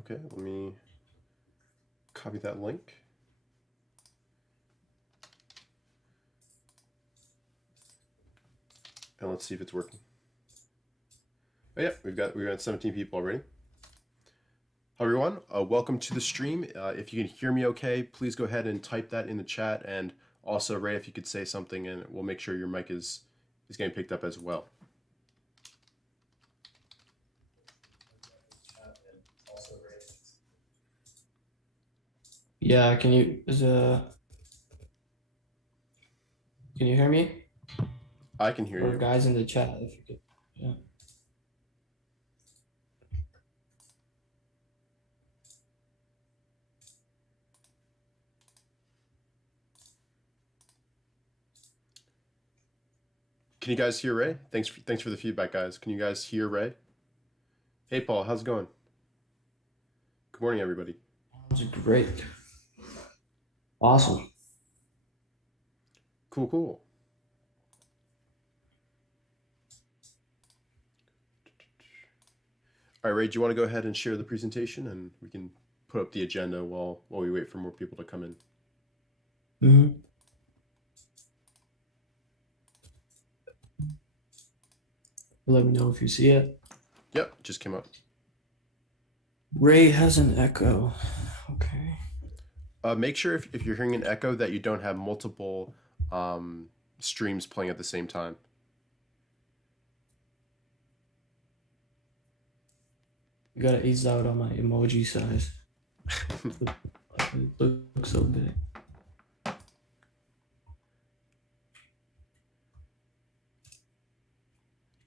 Okay, let me copy that link. And let's see if it's working. Oh yeah, we've got 17 people already. Hello everyone, welcome to the stream. If you can hear me okay, please go ahead and type that in the chat, and also Ray, if you could say something, and we'll make sure your mic is getting picked up as well. Yeah, can you hear me? I can hear Or you. guys in the chat, if you could. Yeah. Can you guys hear Ray? Thanks for the feedback, guys. Can you guys hear Ray? Hey Paul, how's it going? Good morning, everybody. Sounds great. Awesome. Cool. All right, Ray, do you want to go ahead and share the presentation, and we can put up the agenda while we wait for more people to come in? Mm-hmm. Let me know if you see it. Yep, just came up. Ray has an echo. Okay. Make sure if you're hearing an echo that you don't have multiple streams playing at the same time. You gotta ease out on my emoji size. It looks so big.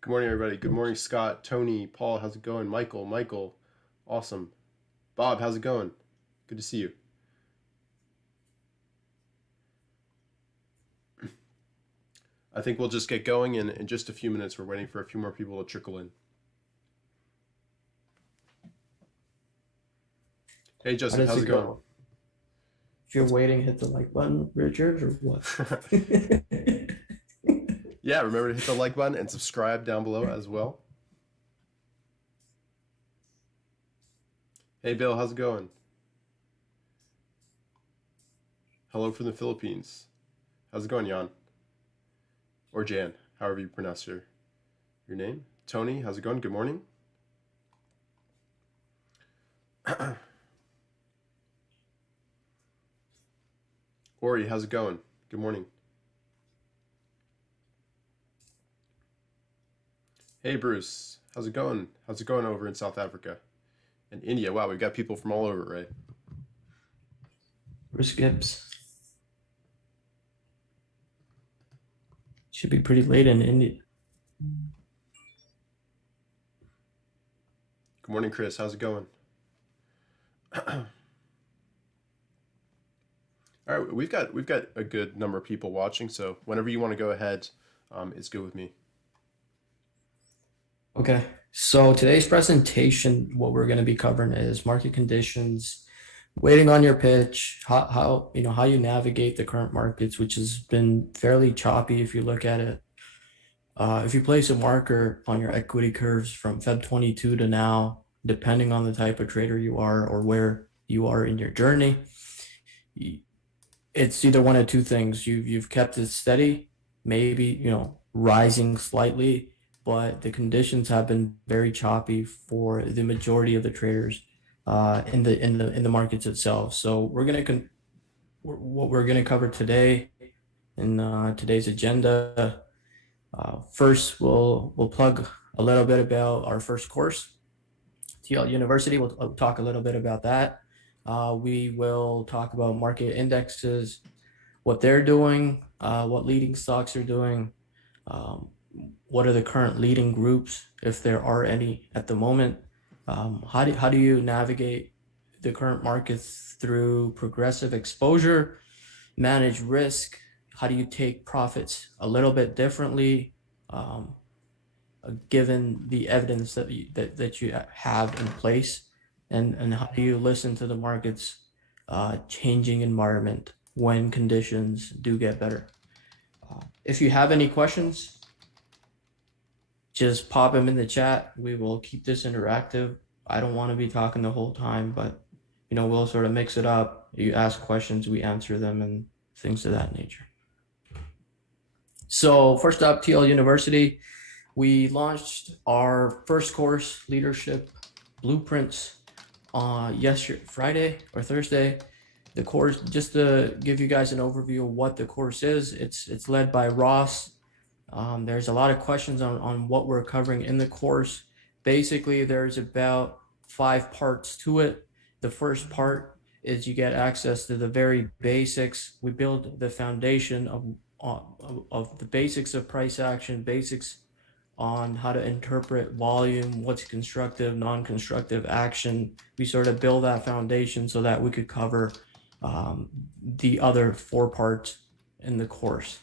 Good morning, everybody. Good morning, Scott, Tony, Paul. How's it going? Michael. Awesome. Bob, how's it going? Good to see you. I think we'll just get going in just a few minutes. We're waiting for a few more people to trickle in. Hey, Justin, how's it going? If you're waiting, hit the like button, Richard, or what? Yeah, remember to hit the like button and subscribe down below as well. Hey, Bill, how's it going? Hello from the Philippines. How's it going, Jan? Or Jan, however you pronounce your name. Tony, how's it going? Good morning. Ori, how's it going? Good morning. Hey, Bruce, how's it going? How's it going over in South Africa and India? Wow, we've got people from all over, right? Bruce Gibbs. Should be pretty late in India. Good morning, Chris. How's it going? All right, we've got a good number of people watching, so whenever you want to go ahead, it's good with me. Okay, so today's presentation, what we're going to be covering is market conditions, waiting on your pitch, how you navigate the current markets, which has been fairly choppy if you look at it. If you place a marker on your equity curves from Feb 22 to now, depending on the type of trader you are or where you are in your journey, it's either one of two things. You've kept it steady, maybe rising slightly, but the conditions have been very choppy for the majority of the traders in the markets itself. So what we're gonna cover today in today's agenda. First, we'll plug a little bit about our first course, TL University. We'll talk a little bit about that. We will talk about market indexes, what they're doing, what leading stocks are doing, what are the current leading groups, if there are any at the moment. How do you navigate the current markets through progressive exposure, manage risk? How do you take profits a little bit differently, given the evidence that you have in place, and how do you listen to the market's changing environment when conditions do get better? If you have any questions, just pop them in the chat. We will keep this interactive. I don't want to be talking the whole time, but we'll sort of mix it up. You ask questions, we answer them, and things of that nature. So first up, TL University, we launched our first course, Leadership Blueprints, yesterday, Friday or Thursday. The course, just to give you guys an overview of what the course is, it's led by Ross. There's a lot of questions on what we're covering in the course. Basically, there's about 5 parts to it. The first part is you get access to the very basics. We build the foundation of the basics of price action, basics on how to interpret volume, what's constructive, non-constructive action. We sort of build that foundation so that we could cover the other 4 parts in the course.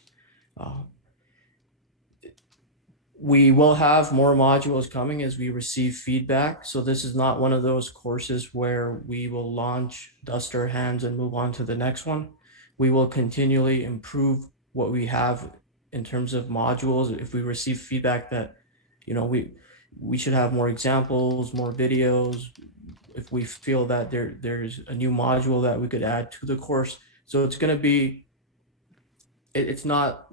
We will have more modules coming as we receive feedback. So this is not one of those courses where we will launch, dust our hands, and move on to the next one. We will continually improve what we have in terms of modules. If we receive feedback that, we should have more examples, more videos, if we feel that there's a new module that we could add to the course. So it's going to be, it's not,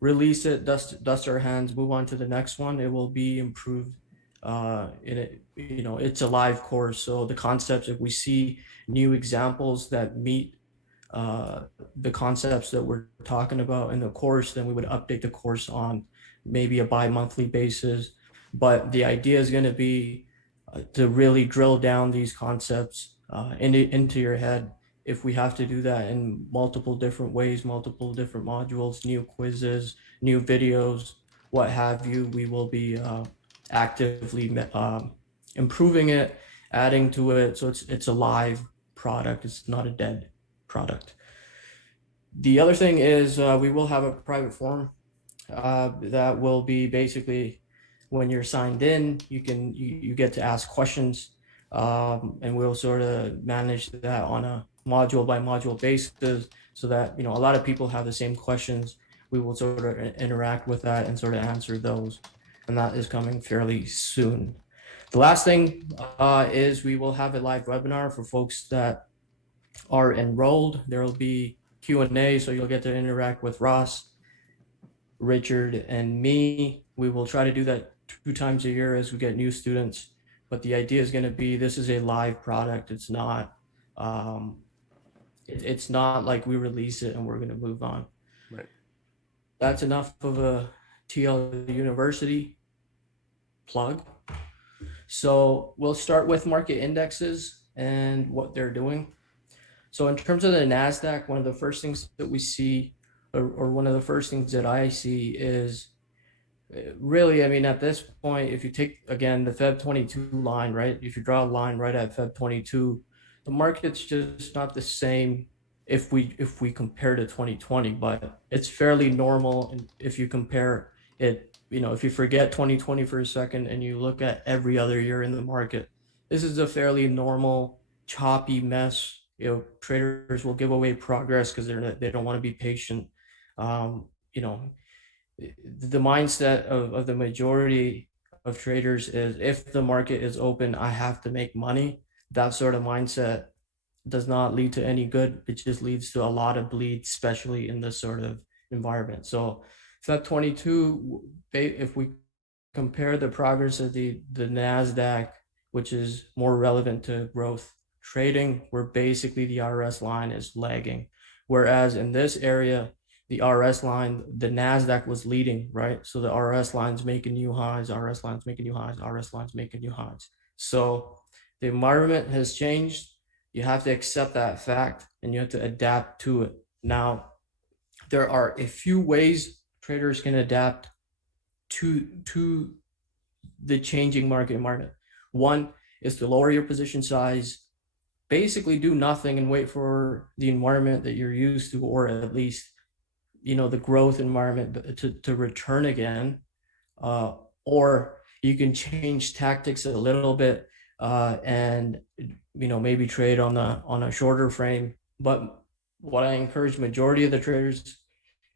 release it, dust our hands, move on to the next one. It will be improved. In it, it's a live course, so the concepts, if we see new examples that meet the concepts that we're talking about in the course, then we would update the course on maybe a bi-monthly basis. But the idea is going to be to really drill down these concepts into your head. If we have to do that in multiple different ways, multiple different modules, new quizzes, new videos, what have you, we will be actively improving it, adding to it. So it's a live product. It's not a dead product. The other thing is we will have a private forum that will be basically when you're signed in, you get to ask questions, and we'll sort of manage that on a module by module basis, so that a lot of people have the same questions. We will sort of interact with that and sort of answer those, and that is coming fairly soon. The last thing is we will have a live webinar for folks that are enrolled. There will be Q&A, so you'll get to interact with Ross, Richard, and me. We will try to do that 2 times a year as we get new students, but the idea is going to be, this is a live product. It's not like we release it and we're going to move on. Right. That's enough of a TL University plug. So we'll start with market indexes and what they're doing. So in terms of the NASDAQ, one of the first things that we see, or one of the first things that I see is really, I mean, at this point, if you take, again, the Feb 22 line, right? If you draw a line right at Feb 22, the market's just not the same if we compare to 2020, but it's fairly normal. And if you compare it, if you forget 2020 for a second and you look at every other year in the market, this is a fairly normal, choppy mess. Traders will give away progress because they don't want to be patient. The mindset of the majority of traders is, if the market is open, I have to make money. That sort of mindset does not lead to any good. It just leads to a lot of bleed, especially in this sort of environment. So Feb 22, if we compare the progress of the NASDAQ, which is more relevant to growth trading, where basically the RS line is lagging. Whereas in this area, the RS line, the NASDAQ was leading, right? So the RS line's making new highs, RS line's making new highs, RS line's making new highs. So the environment has changed. You have to accept that fact and you have to adapt to it. Now, there are a few ways traders can adapt to the changing market environment. One is to lower your position size, basically do nothing and wait for the environment that you're used to, or at least the growth environment to return again, or you can change tactics a little bit and maybe trade on a shorter frame. But what I encourage majority of the traders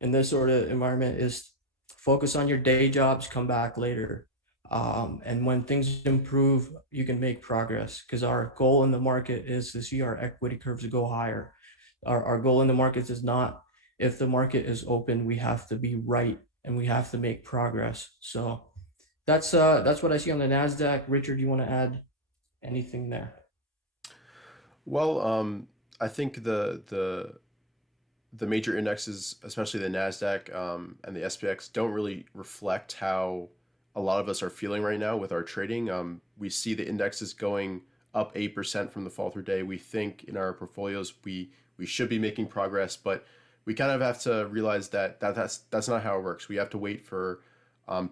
in this sort of environment is focus on your day jobs, come back later. And when things improve, you can make progress, because our goal in the market is to see our equity curves go higher. Our goal in the markets is not, if the market is open, we have to be right and we have to make progress. So that's what I see on the Nasdaq. Richard, you want to add anything there? Well, I think the major indexes, especially the Nasdaq and the SPX, don't really reflect how a lot of us are feeling right now with our trading. We see the indexes going up 8% from the fall through day. We think in our portfolios we should be making progress, but we kind of have to realize that's not how it works. We have to wait for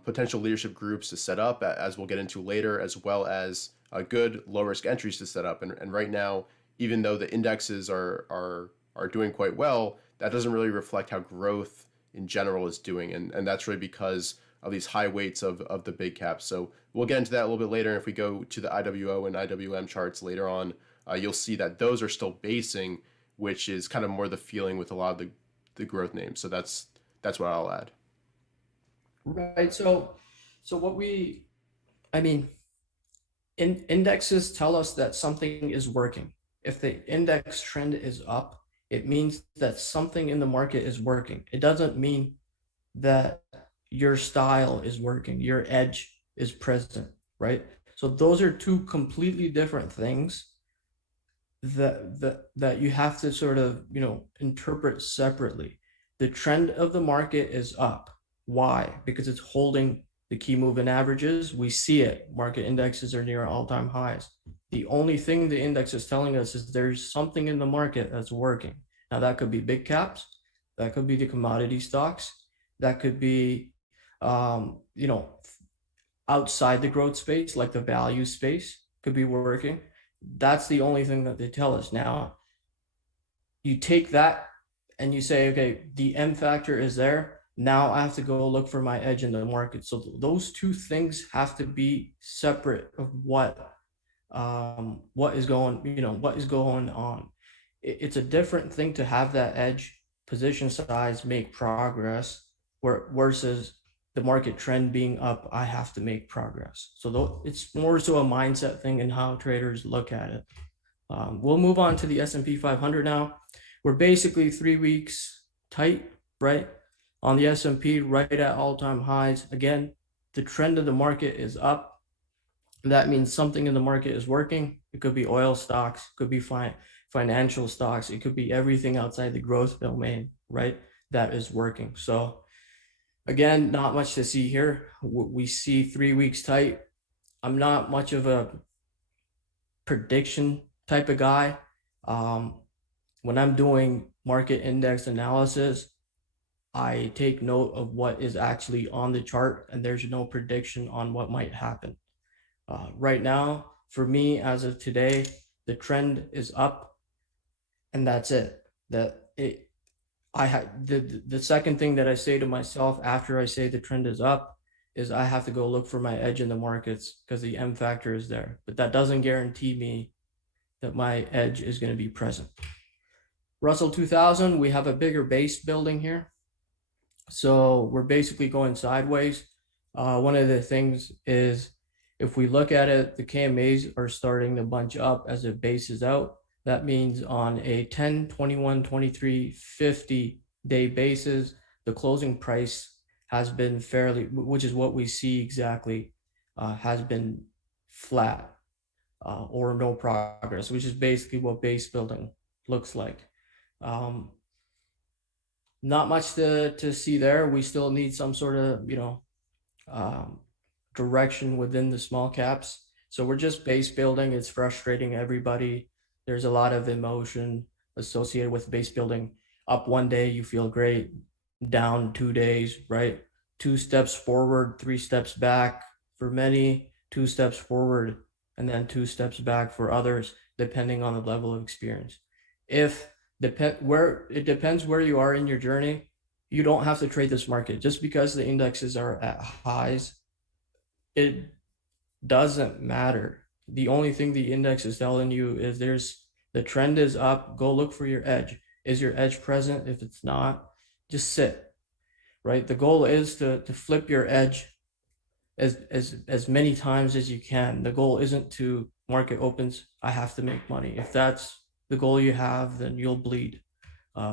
potential leadership groups to set up, as we'll get into later, as well as good low risk entries to set up. And right now, even though the indexes are doing quite well, that doesn't really reflect how growth in general is doing. And that's really because of these high weights of the big caps. So we'll get into that a little bit later. And if we go to the IWO and IWM charts later on, you'll see that those are still basing, which is kind of more the feeling with a lot of the growth names. So that's what I'll add. Right. So what we, I mean, indexes tell us that something is working. If the index trend is up, it means that something in the market is working. It doesn't mean that your style is working, your edge is present, right? So those are two completely different things that you have to sort of, interpret separately. The trend of the market is up. Why? Because it's holding the key moving averages. We see it. Market indexes are near all-time highs. The only thing the index is telling us is there's something in the market that's working. Now that could be big caps, that could be the commodity stocks, that could be, outside the growth space, like the value space could be working. That's the only thing that they tell us. Now, you take that and you say, okay, the M factor is there. Now I have to go look for my edge in the market. So those two things have to be separate of what is going on. It's a different thing to have that edge, position size, make progress, versus the market trend being up, I have to make progress. So it's more so a mindset thing and how traders look at it. We'll move on to the S&P 500 now. We're basically 3 weeks tight, right? On the S&P, right at all-time highs. Again, the trend of the market is up. That means something in the market is working. It could be oil stocks, could be financial stocks. It could be everything outside the growth domain, right? That is working. So again, not much to see here. We see 3 weeks tight. I'm not much of a prediction type of guy. When I'm doing market index analysis, I take note of what is actually on the chart, and there's no prediction on what might happen. Right now, for me, as of today, the trend is up, and that's it. The second thing that I say to myself after I say the trend is up is I have to go look for my edge in the markets, because the M factor is there. But that doesn't guarantee me that my edge is going to be present. Russell 2000, we have a bigger base building here. So we're basically going sideways. One of the things is, if we look at it, the KMAs are starting to bunch up as it bases out. That means on a 10, 21, 23, 50 day basis, the closing price has been fairly, which is what we see exactly, has been flat or no progress, which is basically what base building looks like. Not much to see there. We still need some sort of, direction within the small caps. So we're just base building. It's frustrating everybody. There's a lot of emotion associated with base building. Up one day, you feel great. Down 2 days, right? 2 steps forward, 3 steps back for many, 2 steps forward, and then 2 steps back for others, depending on the level of experience. It depends where you are in your journey. You don't have to trade this market. Just because the indexes are at highs, it doesn't matter. The only thing the index is telling you is the trend is up. Go look for your edge. Is your edge present? If it's not, just sit, right? The goal is to flip your edge as many times as you can. The goal isn't to market opens, I have to make money. If that's the goal you have, then you'll bleed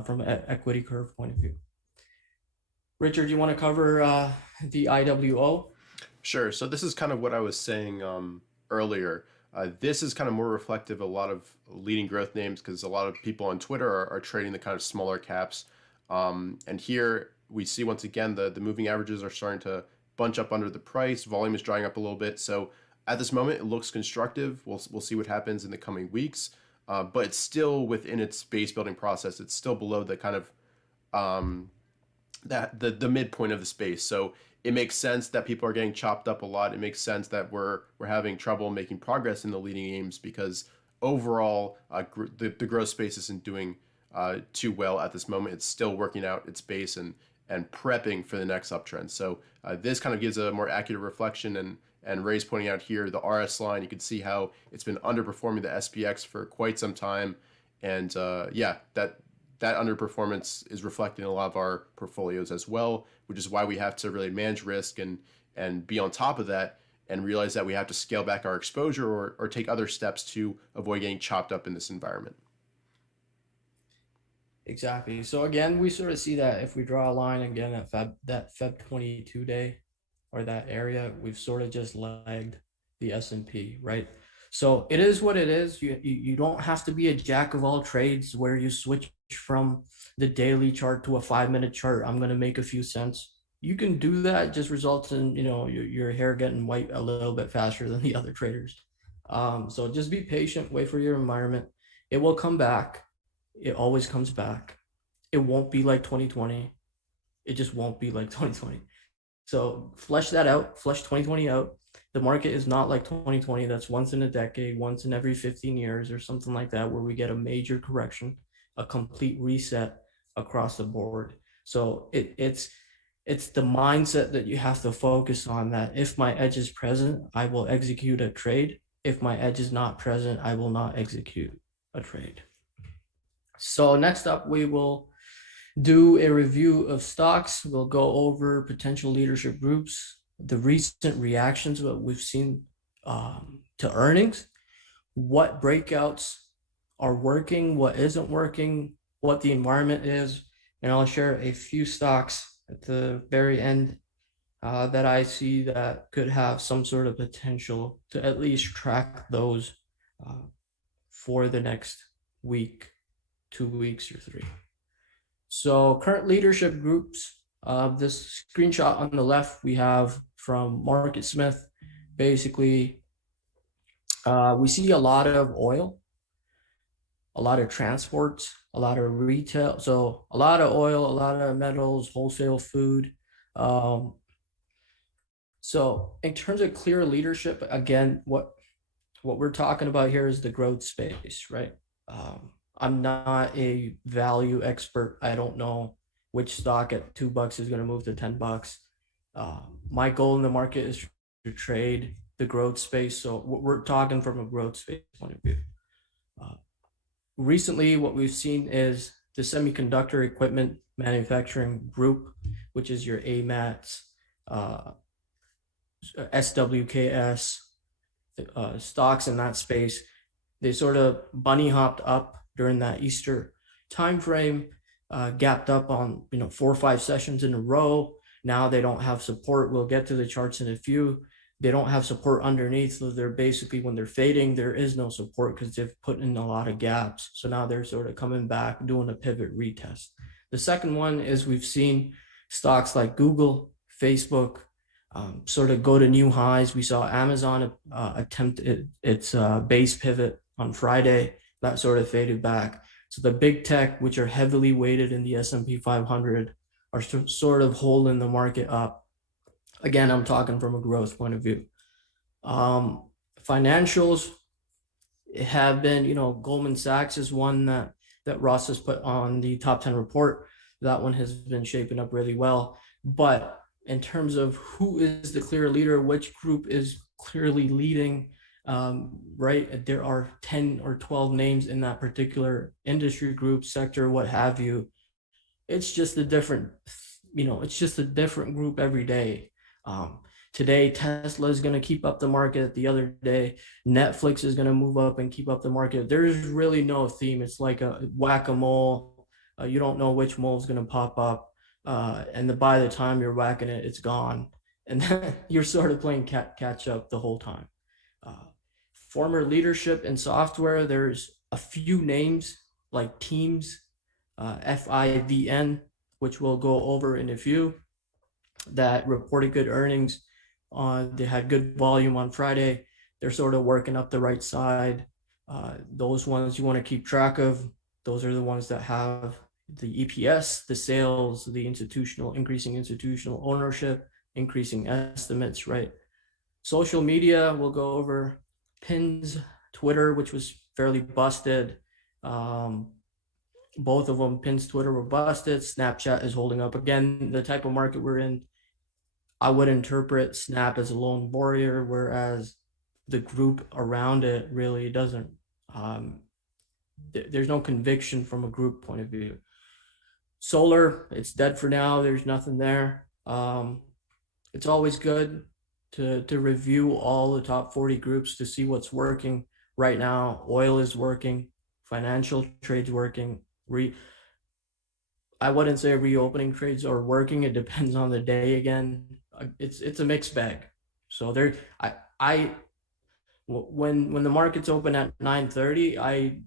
from an equity curve point of view. Richard, you want to cover the IWO? Sure. So this is kind of what I was saying earlier. This is kind of more reflective of a lot of leading growth names because a lot of people on Twitter are trading the kind of smaller caps. And here we see once again the moving averages are starting to bunch up under the price. Volume is drying up a little bit. So at this moment, it looks constructive. We'll see what happens in the coming weeks. But it's still within its base building process. It's still below the kind of um, that the midpoint of the space. So it makes sense that people are getting chopped up a lot. It makes sense that we're having trouble making progress in the leading games because overall the growth space isn't doing too well at this moment. It's still working out its base and prepping for the next uptrend. So this kind of gives a more accurate reflection and Ray's pointing out here the RS line. You can see how it's been underperforming the SPX for quite some time, and yeah, that underperformance is reflected in a lot of our portfolios as well, which is why we have to really manage risk and be on top of that and realize that we have to scale back our exposure or take other steps to avoid getting chopped up in this environment. Exactly. So again, we sort of see that if we draw a line again at Feb 22 day or that area, we've sort of just lagged the S&P, right? So it is what it is. You don't have to be a jack of all trades where you switch from the daily chart to a 5-minute chart. I'm going to make a few cents. You can do that. It just results in, your hair getting white a little bit faster than the other traders. So just be patient, wait for your environment. It will come back. It always comes back. It won't be like 2020. It just won't be like 2020. So flesh that out, flesh 2020 out. The market is not like 2020. That's once in a decade, once in every 15 years or something like that, where we get a major correction, a complete reset across the board. So it's the mindset that you have to focus on, that if my edge is present, I will execute a trade. If my edge is not present, I will not execute a trade. So next up, we will do a review of stocks. We'll go over potential leadership groups, the recent reactions that we've seen to earnings, what breakouts are working, what isn't working, what the environment is, and I'll share a few stocks at the very end that I see that could have some sort of potential to at least track those for the next week, 2 weeks, or 3. So current leadership groups, this screenshot on the left we have from MarketSmith. Basically, we see a lot of oil, a lot of transports, a lot of retail. So a lot of oil, a lot of metals, wholesale food. So in terms of clear leadership, again, what we're talking about here is the growth space, right? I'm not a value expert. I don't know which stock at $2 is going to move to $10. My goal in the market is to trade the growth space. So we're talking from a growth space point of view. Recently, what we've seen is the semiconductor equipment manufacturing group, which is your AMATs, SWKS, stocks in that space. They sort of bunny hopped up during that Easter timeframe, gapped up on 4 or 5 sessions in a row. Now they don't have support. We'll get to the charts in a few. They don't have support underneath, so they're basically, when they're fading, there is no support because they've put in a lot of gaps. So now they're sort of coming back, doing a pivot retest. The second one is we've seen stocks like Google, Facebook, sort of go to new highs. We saw Amazon attempt its base pivot on Friday. That sort of faded back. So the big tech, which are heavily weighted in the S&P 500, are sort of holding the market up. Again, I'm talking from a growth point of view. Financials have been, Goldman Sachs is one that Ross has put on the top 10 report. That one has been shaping up really well. But in terms of who is the clear leader, which group is clearly leading, right? There are 10 or 12 names in that particular industry group, sector, what have you. It's just a different, it's just a different group every day. today Tesla is going to keep up the market. The other day, Netflix is going to move up and keep up the market. There's really no theme. It's like a whack-a-mole. You don't know which mole is going to pop up. By the time you're whacking it, it's gone. And then you're sort of playing catch up the whole time. Uh, Former leadership in software, there's a few names like Teams, FIVN, which we'll go over in a few, that reported good earnings. They had good volume on Friday. They're sort of working up the right side. Those ones you want to keep track of. Those are the ones that have the EPS, the sales, the increasing institutional ownership, increasing estimates, right? Social media, we'll go over Pins, Twitter, which was fairly busted. Both of them, Pins, Twitter, were busted. Snapchat is holding up. Again, the type of market we're in, I would interpret Snap as a lone warrior, whereas the group around it really doesn't. There's no conviction from a group point of view. Solar, it's dead for now. There's nothing there. It's always good to review all the top 40 groups to see what's working right now. Oil is working, financial trades working. I wouldn't say reopening trades are working. It depends on the day again. It's a mixed bag. So there, I when the markets open at 9:30, I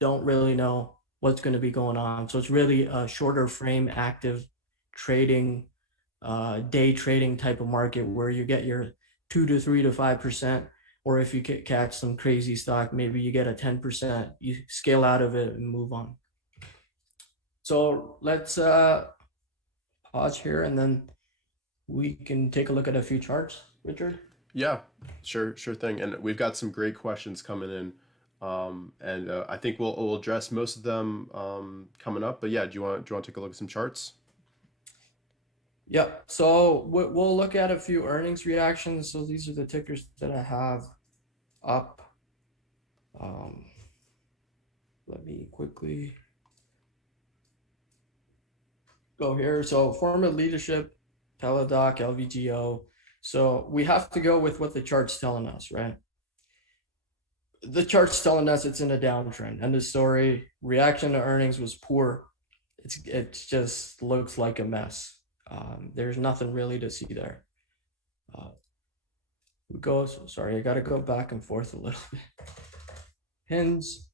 don't really know what's going to be going on. So it's really a shorter frame, active trading, day trading type of market where you get your 2 to 3 to 5%, or if you catch some crazy stock, maybe you get a 10%. You scale out of it and move on. So let's pause here and then we can take a look at a few charts, Richard. Yeah, sure thing. And we've got some great questions coming in, and I think we'll address most of them coming up. But yeah, do you want to take a look at some charts? Yep. So we'll look at a few earnings reactions. So these are the tickers that I have up. Um, Let me quickly go here. So former leadership, Teladoc, LVGO. So we have to go with what the chart's telling us, right? The chart's telling us it's in a downtrend. End of story. Reaction to earnings was poor. It just looks like a mess. There's nothing really to see there. Sorry, I got to go back and forth a little bit. Pins.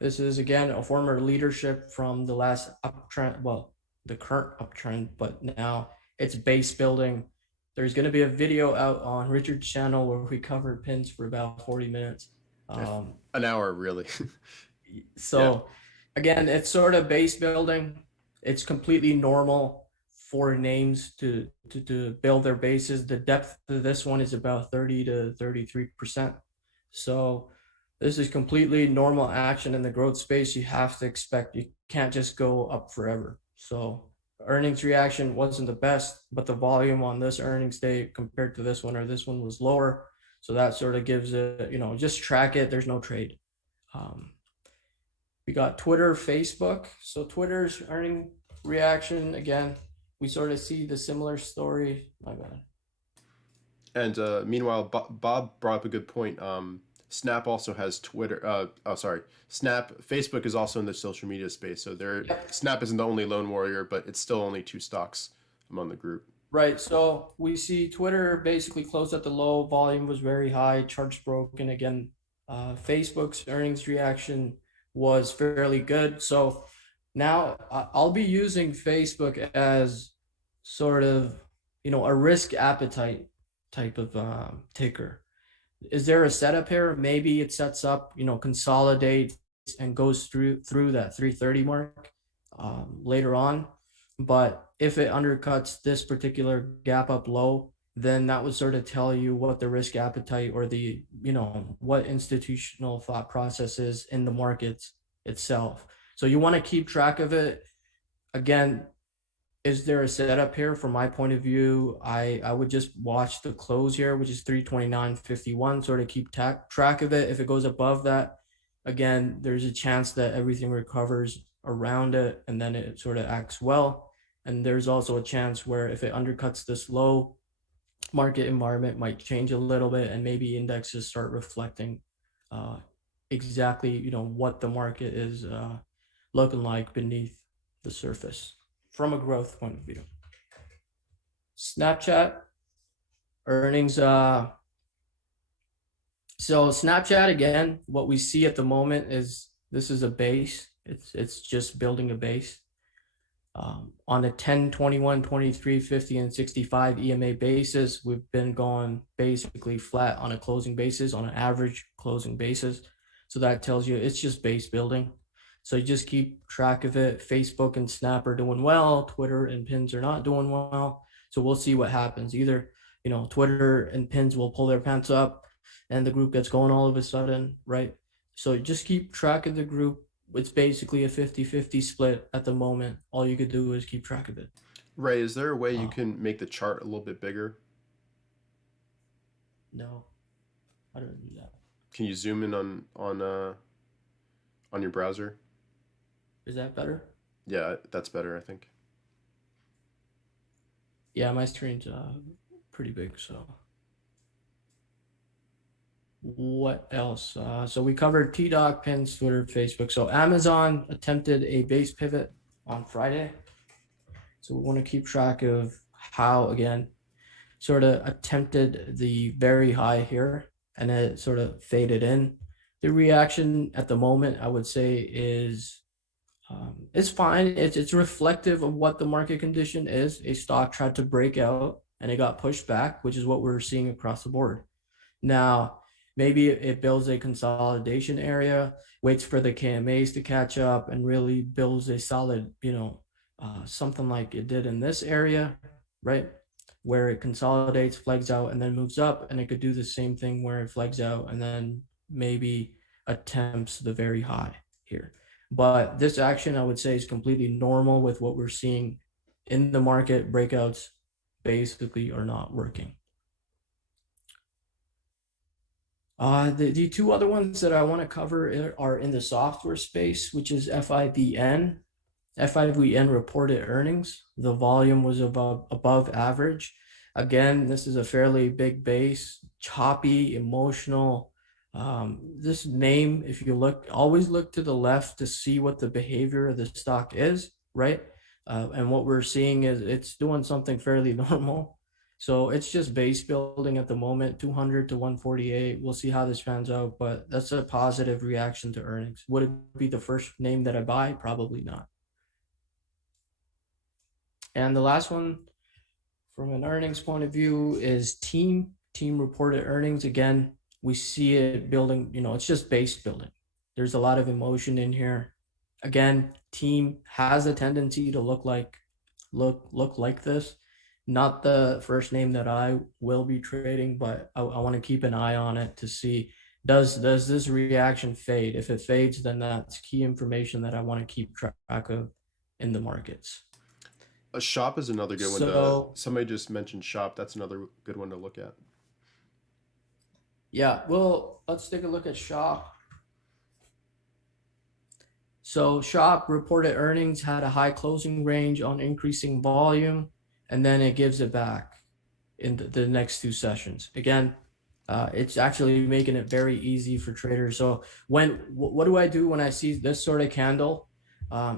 This is again a former leadership from the last uptrend, well, the current uptrend, but now it's base building. There's going to be a video out on Richard's channel where we covered pins for about 40 minutes. An hour, really. So Yeah. again, it's sort of base building. It's completely normal for names to build their bases. The depth of this one is about 30 to 33%. So this is completely normal action in the growth space. You have to expect, you can't just go up forever. So earnings reaction wasn't the best, but the volume on this earnings day compared to this one or this one was lower. So that sort of gives it, just track it. There's no trade. We got Twitter, Facebook. So Twitter's earning reaction, again, we sort of see the similar story. My bad. And meanwhile, Bob brought up a good point. Snap also has Twitter. Snap. Facebook is also in the social media space. So Yep. Snap isn't the only lone warrior, but it's still only two stocks among the group. Right. So we see Twitter basically closed at the low. Volume was very high. Charts broken again. Facebook's earnings reaction was fairly good. So now I'll be using Facebook as sort of, a risk appetite type of ticker. Is there a setup here? Maybe it sets up, consolidates and goes through that 330 mark later on. But if it undercuts this particular gap up low, then that would sort of tell you what the risk appetite or the, what institutional thought process is in the markets itself. So you want to keep track of it. Again, is there a setup here? From my point of view, I would just watch the close here, which is 329.51, sort of keep track of it. If it goes above that, again, there's a chance that everything recovers around it and then it sort of acts well. And there's also a chance where if it undercuts this low, market environment might change a little bit, and maybe indexes start reflecting uh, exactly what the market is looking like beneath the surface from a growth point of view. Snapchat earnings. So Snapchat, again, what we see at the moment is this is a base. It's just building a base. On a 10, 21, 23, 50, and 65 EMA basis, we've been going basically flat on a closing basis, on an average closing basis. So that tells you it's just base building. So you just keep track of it. Facebook and Snap are doing well. Twitter and Pins are not doing well. So we'll see what happens. Either, Twitter and Pins will pull their pants up and the group gets going all of a sudden, right? So just keep track of the group. It's basically a 50-50 split at the moment. All you could do is keep track of it. Ray, is there a way you Uh, can make the chart a little bit bigger? no, I don't do that. Can you zoom in on your browser? Is that better? Yeah, that's better, I think. Yeah, my screen's pretty big. So what else? So we covered TDoc, Pins, Twitter, Facebook. So Amazon attempted a base pivot on Friday. So we want to keep track of how, again, sort of attempted the very high here and it sort of faded in. The reaction at the moment, I would say, is it's fine. It's reflective of what the market condition is. A stock tried to break out and it got pushed back, which is what we're seeing across the board. Now, maybe it builds a consolidation area, waits for the KMAs to catch up, and really builds a solid, something like it did in this area, right? Where it consolidates, flags out, and then moves up. And it could do the same thing where it flags out and then maybe attempts the very high here. But this action, I would say, is completely normal with what we're seeing in the market. Breakouts basically are not working. The two other ones that I want to cover are in the software space, which is FIVN. FIVN reported earnings. The volume was above average. Again, this is a fairly big base, choppy, emotional. This name, if you always look to the left to see what the behavior of the stock is, right? And what we're seeing is it's doing something fairly normal. So it's just base building at the moment, 200 to 148. We'll see how this pans out, but that's a positive reaction to earnings. Would it be the first name that I buy? Probably not. And the last one from an earnings point of view is Team. Team reported earnings. Again, we see it building, it's just base building. There's a lot of emotion in here. Again, Team has a tendency to look like this. Not the first name that I will be trading, but I want to keep an eye on it to see does this reaction fade. If it fades, then that's key information that I want to keep track of in the markets. A shop is another good one to. So Somebody just mentioned shop. That's another good one to look at. yeah, well, let's take a look at Shop. So Shop reported earnings, had a high closing range on increasing volume, and then it gives it back in the next two sessions. Again, it's actually making it very easy for traders. So what do I do when I see this sort of candle?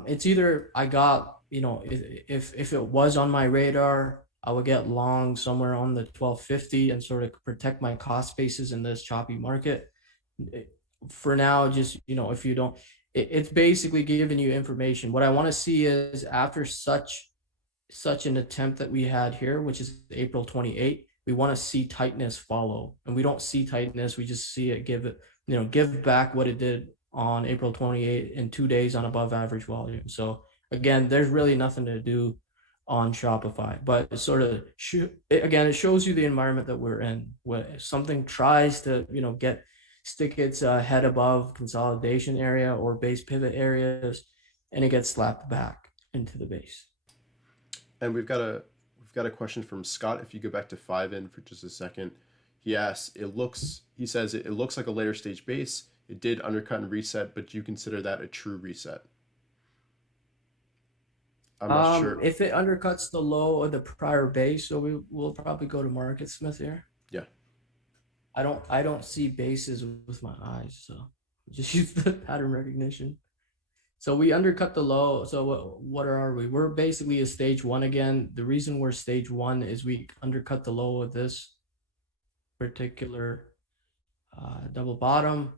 It's either I got, if it was on my radar, I would get long somewhere on the 1250 and sort of protect my cost basis in this choppy market. For now, just, if you don't, it's basically giving you information. What I want to see is after such an attempt that we had here, which is April 28th, we want to see tightness follow. And we don't see tightness, we just see it give back what it did on April 28th in 2 days on above average volume. So again, there's really nothing to do on Shopify, but it sort of it shows you the environment that we're in. Where something tries to stick its head above consolidation area or base pivot areas, and it gets slapped back into the base. And we've got a question from Scott. If you go back to 5 in for just a second, he asks, he says it looks like a later stage base. It did undercut and reset, but do you consider that a true reset? I'm not sure. If it undercuts the low of the prior base, so we will probably go to Market Smith here. Yeah. I don't see bases with my eyes, so just use the pattern recognition. So we undercut the low. So what are we? We're basically a stage one again. The reason we're stage one is we undercut the low of this particular double bottom.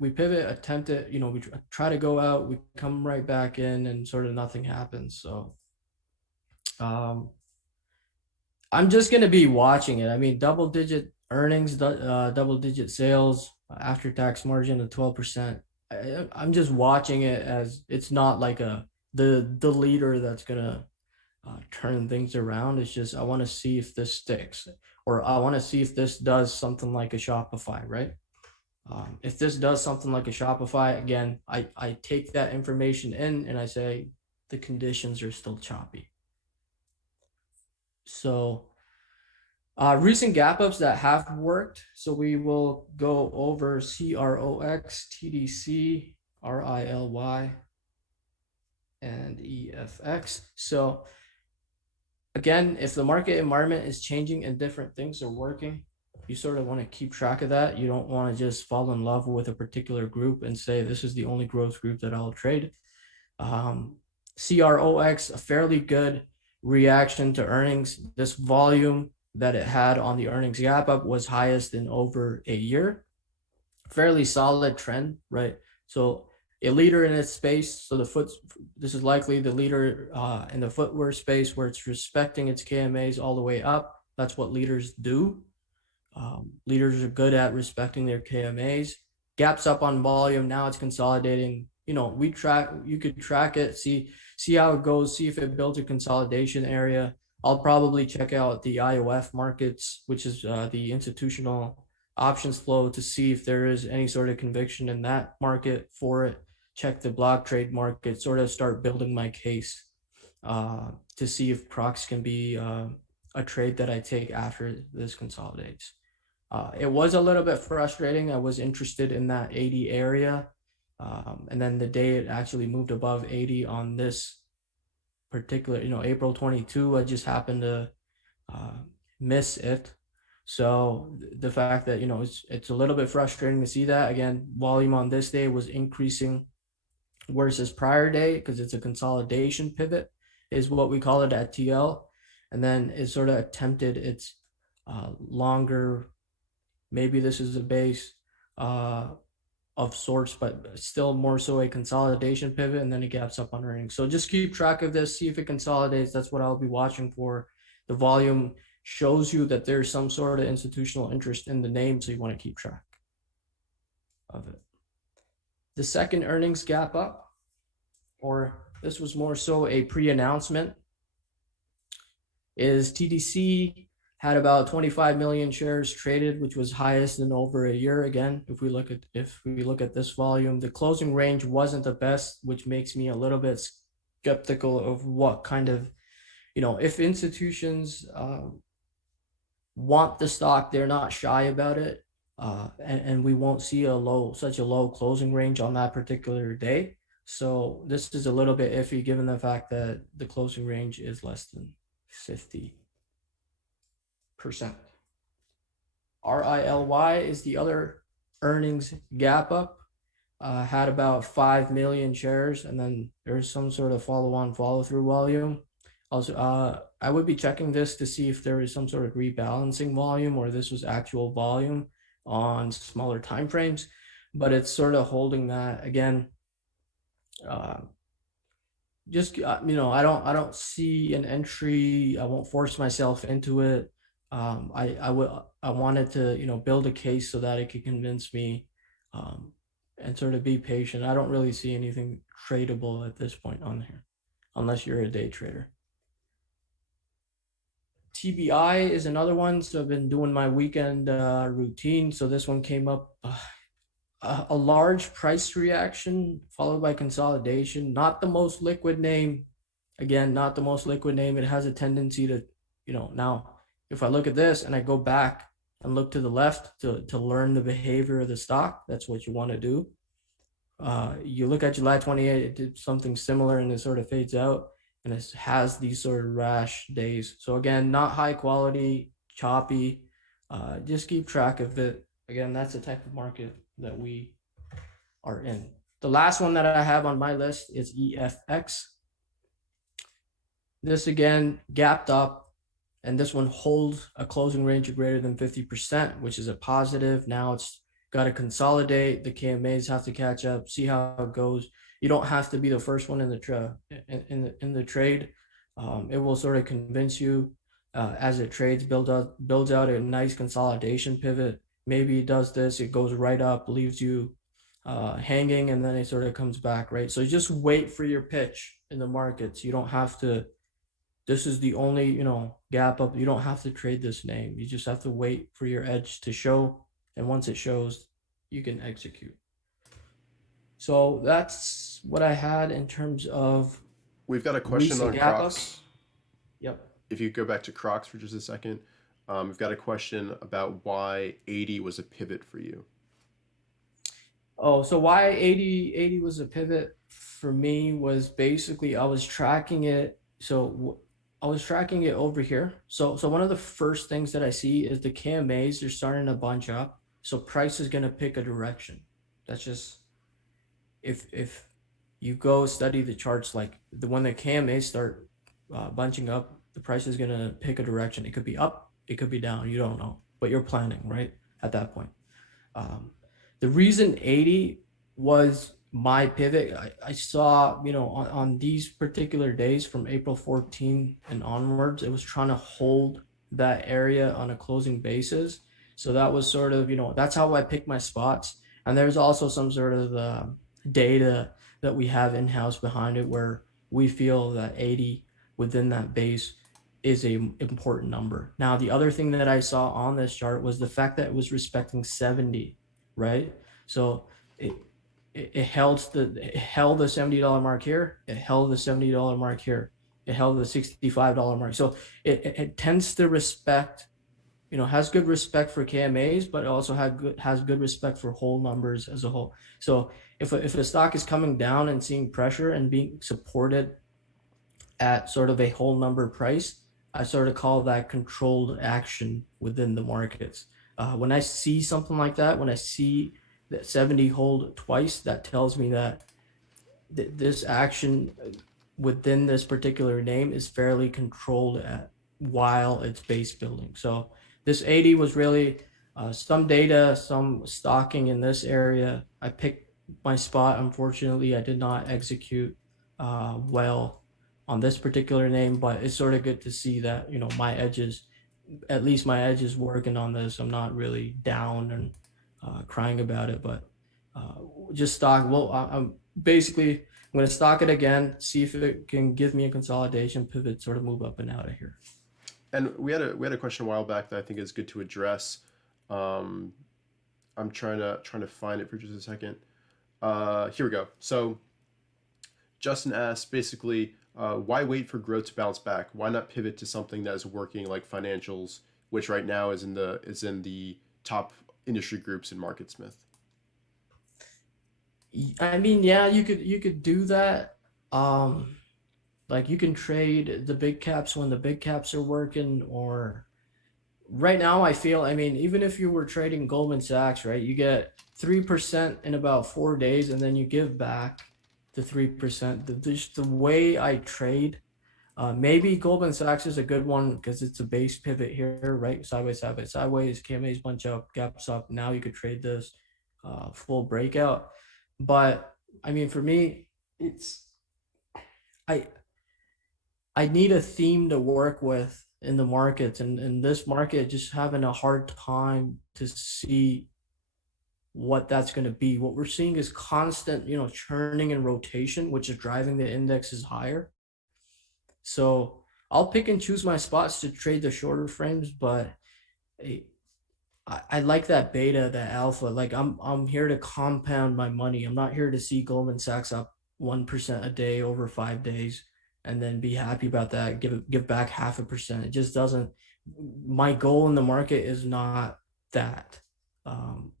We pivot, attempt it, we try to go out, we come right back in, and sort of nothing happens. So um, I'm just going to be watching it. I mean, double digit earnings, double digit sales, after tax margin of 12%. I'm just watching it as it's not like the leader that's going to turn things around. It's just I want to see if this sticks, or I want to see if this does something like a Shopify, right? If this does something like a Shopify, again, I take that information in and I say the conditions are still choppy. So recent gap ups that have worked. So we will go over CROX, TDC, RILY, and EFX. So again, if the market environment is changing and different things are working, you sort of want to keep track of that. You don't want to just fall in love with a particular group and say, this is the only growth group that I'll trade. CROX, a fairly good reaction to earnings. This volume that it had on the earnings gap up was highest in over a year. Fairly solid trend, right? So a leader in its space. So this is likely the leader in the footwear space where it's respecting its KMAs all the way up. That's what leaders do. Leaders are good at respecting their KMAs. Gaps up on volume. Now it's consolidating. You could track it, see how it goes, see if it builds a consolidation area. I'll probably check out the IOF markets, which is the institutional options flow, to see if there is any sort of conviction in that market for it. Check the block trade market, sort of start building my case to see if prox can be a trade that I take after this consolidates. It was a little bit frustrating. I was interested in that 80 area. And then the day it actually moved above 80 on this particular, April 22, I just happened to miss it. So the fact that, it's a little bit frustrating to see that. Again, volume on this day was increasing versus prior day because it's a consolidation pivot is what we call it at TL. And then it sort of attempted its longer, maybe this is a base of sorts, but still more so a consolidation pivot, and then it gaps up on earnings. So just keep track of this, see if it consolidates. That's what I'll be watching for. The volume shows you that there's some sort of institutional interest in the name, so you want to keep track of it. The second earnings gap up, or this was more so a pre-announcement, is TDC had about 25 million shares traded, which was highest in over a year. Again, if we look at this volume, the closing range wasn't the best, which makes me a little bit skeptical of what kind of, if institutions want the stock, they're not shy about it, and we won't see such a low closing range on that particular day. So this is a little bit iffy given the fact that the closing range is less than 50%. RILY is the other earnings gap up. Had about 5 million shares, and then there's some sort of follow-through volume. Also, I would be checking this to see if there is some sort of rebalancing volume or this was actual volume on smaller time frames, but it's sort of holding that again. I don't see an entry. I won't force myself into it. I wanted to build a case so that it could convince me, and sort of be patient. I don't really see anything tradable at this point on here, unless you're a day trader. TBI is another one. So I've been doing my weekend routine. So this one came up. A large price reaction followed by consolidation. Not the most liquid name. Again, not the most liquid name. It has a tendency to, now if I look at this and I go back and look to the left to learn the behavior of the stock, that's what you want to do. You look at July 28, it did something similar and it sort of fades out and it has these sort of rash days. So again, not high quality, choppy. Just keep track of it. Again, that's the type of market that we are in. The last one that I have on my list is EFX. This again gapped up, and this one holds a closing range of greater than 50%, which is a positive. Now it's got to consolidate. The KMAs have to catch up, see how it goes. You don't have to be the first one in the trade. It will sort of convince you as it trades, builds out a nice consolidation pivot. Maybe it does this, it goes right up, leaves you hanging, and then it sort of comes back, right? So just wait for your pitch in the markets. You don't have to, this is the only, gap up. You don't have to trade this name. You just have to wait for your edge to show, and once it shows, you can execute. So that's what I had in terms of We've got a question recent on gap ups. Crocs. Yep. If you go back to Crocs for just a second, we've got a question about why 80 was a pivot for you. Oh, so why 80 was a pivot for me was basically I was tracking it. So I was tracking it over here. So one of the first things that I see is the KMAs are starting to bunch up. So price is going to pick a direction. That's just, if you go study the charts, like the when the KMAs start bunching up, the price is going to pick a direction. It could be up, it could be down. You don't know, but you're planning right at that point. Um, the reason 80 was my pivot, I saw, on these particular days from April 14 and onwards, it was trying to hold that area on a closing basis. So that was sort of, that's how I picked my spots. And there's also some sort of data that we have in house behind it where we feel that 80 within that base is a important number. Now, the other thing that I saw on this chart was the fact that it was respecting 70, right? So it it held the $70 mark here, it held the $70 mark here, it held the $65 mark. So it tends to respect, has good respect for KMAs, but it also has good respect for whole numbers as a whole. So if a stock is coming down and seeing pressure and being supported at sort of a whole number price, I sort of call that controlled action within the markets. When I see something like that, when I see that 70 hold twice, that tells me that this action within this particular name is fairly controlled at while it's base building. So this 80 was really some data, some stocking in this area. I picked my spot. Unfortunately, I did not execute well on this particular name, but it's sort of good to see that, my edges, at least my edge is working on this. I'm not really down and crying about it, but uh, just stock. Well, I'm basically, I'm going to stock it again, see if it can give me a consolidation pivot, sort of move up and out of here. And we had a question a while back that I think is good to address. Um, I'm trying to find it for just a second. Here we go. So Justin asked basically, why wait for growth to bounce back? Why not pivot to something that is working like financials, which right now is in the top industry groups in MarketSmith? I mean, yeah, you could do that. Um, like you can trade the big caps when the big caps are working, or right now I feel, I mean, even if you were trading Goldman Sachs, right, you get 3% in about 4 days, and then you give back the 3%. Just the way I trade, maybe Goldman Sachs is a good one because it's a base pivot here, right? Sideways, sideways, sideways. KMA's bunch up, gaps up. Now you could trade this full breakout. But I mean, for me, it's I I need a theme to work with in the markets, and in this market, just having a hard time to see what that's going to be. What we're seeing is constant, churning and rotation, which is driving the indexes higher. So I'll pick and choose my spots to trade the shorter frames, but I like that beta, that alpha. Like I'm here to compound my money. I'm not here to see Goldman Sachs up 1% a day over 5 days and then be happy about that. Give back 0.5%. It just doesn't. My goal in the market is not that. Um,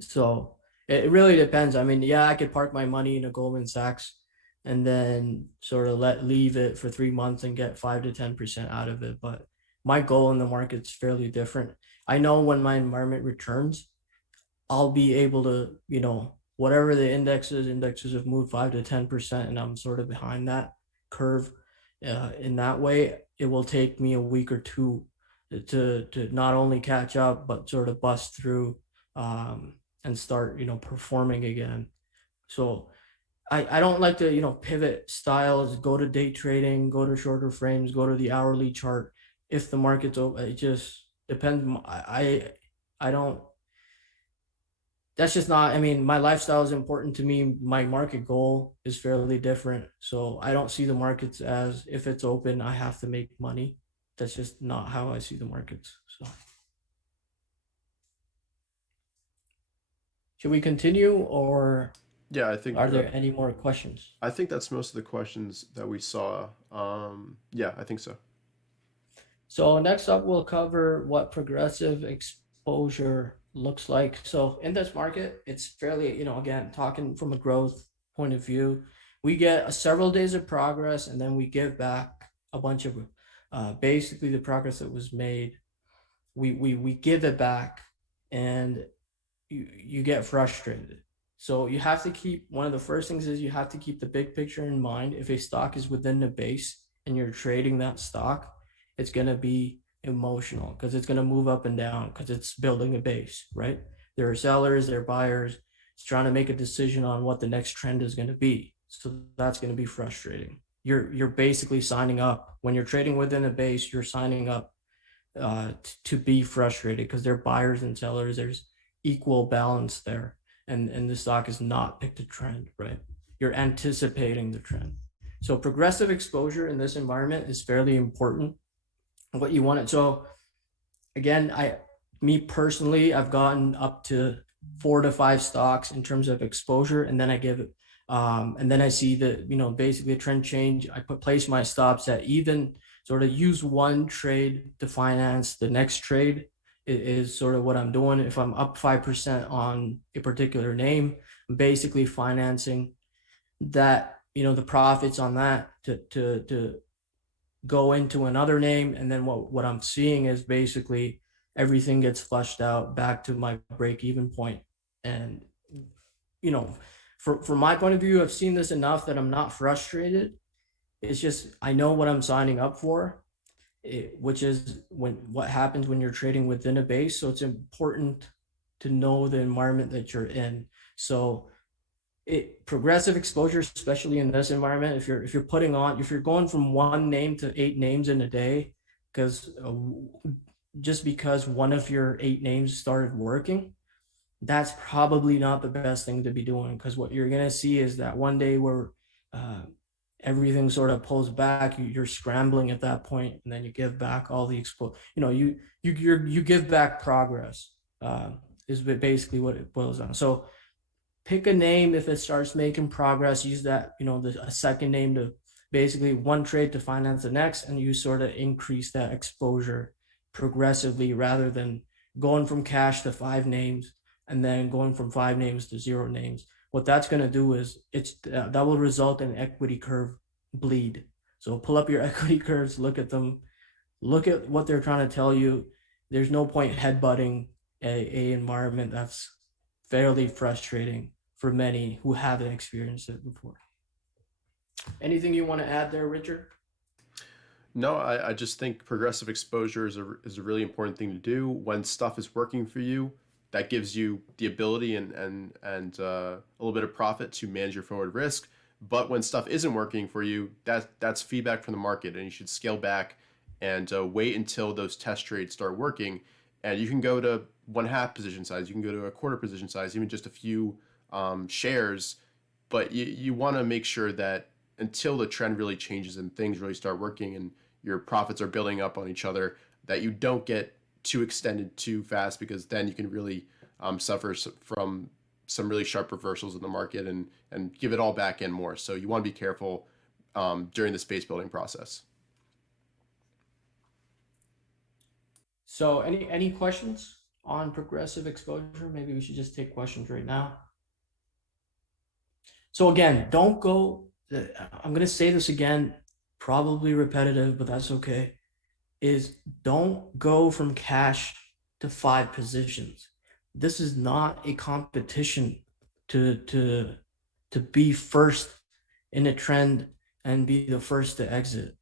so It really depends. I mean, yeah, I could park my money in a Goldman Sachs and then sort of leave it for 3 months and get 5 to 10% out of it. But my goal in the market's fairly different. I know when my environment returns, I'll be able to, whatever the indexes have moved 5 to 10%, and I'm sort of behind that curve. In that way, it will take me a week or two to not only catch up, but sort of bust through and start, performing again. So I don't like to, pivot styles, go to day trading, go to shorter frames, go to the hourly chart. If the market's open, it just depends. I don't, that's just not, I mean, my lifestyle is important to me. My market goal is fairly different. So I don't see the markets as if it's open, I have to make money. That's just not how I see the markets. So should we continue, or Yeah, are there any more questions? I think that's most of the questions that we saw. Yeah, I think so. So next up, we'll cover what progressive exposure looks like. So in this market, it's fairly, again, talking from a growth point of view, we get several days of progress, and then we give back a bunch of basically the progress that was made. We give it back, and you get frustrated. So you have to keep, one of the first things is you have to keep the big picture in mind. If a stock is within the base and you're trading that stock, it's going to be emotional because it's going to move up and down because it's building a base, right? There are sellers, there are buyers. It's trying to make a decision on what the next trend is going to be. So that's going to be frustrating. You're basically signing up when you're trading within a base. You're signing up to be frustrated because they're buyers and sellers. There's equal balance there, and the stock has not picked a trend, right? You're anticipating the trend. So progressive exposure in this environment is fairly important. What you want it. So again, me personally, I've gotten up to 4 to 5 stocks in terms of exposure, and then I give it, and then I see the, basically a trend change. I place my stops at even, sort of use one trade to finance the next trade is sort of what I'm doing. If I'm up 5% on a particular name, I'm basically financing that, the profits on that to go into another name. And then what I'm seeing is basically everything gets flushed out back to my break even point. And, you know, from my point of view, I've seen this enough that I'm not frustrated. It's just, I know what I'm signing up for, which is what happens when you're trading within a base. So it's important to know the environment that you're in. So progressive exposure, especially in this environment, if you're going from one name to 8 names in a day, because just because one of your 8 names started working, that's probably not the best thing to be doing. Because what you're gonna see is that one day where uh, everything sort of pulls back, you're scrambling at that point, and then you give back all the expo. You give back progress. Is basically what it boils down. So pick a name. If it starts making progress, use that, a second name to basically one trade to finance the next, and you sort of increase that exposure progressively rather than going from cash to 5 names and then going from 5 names to 0 names. What that's going to do is that will result in equity curve bleed. So pull up your equity curves, look at them, look at what they're trying to tell you. There's no point headbutting a environment that's fairly frustrating for many who haven't experienced it before. Anything you want to add there, Richard? No, I just think progressive exposure is a really important thing to do when stuff is working for you. That gives you the ability and a little bit of profit to manage your forward risk. But when stuff isn't working for you, that's feedback from the market, and you should scale back and wait until those test trades start working. And you can go to one half position size, you can go to a quarter position size, even just a few shares. But you want to make sure that until the trend really changes and things really start working and your profits are building up on each other, that you don't get too extended too fast, because then you can really suffer from some really sharp reversals in the market and give it all back in more. So you want to be careful during the space building process. So any questions on progressive exposure? Maybe we should just take questions right now. So again, don't go. I'm gonna say this again, probably repetitive, but that's okay. Is don't go from cash to five positions. This is not a competition to to to be first in a trend and be the first to exit.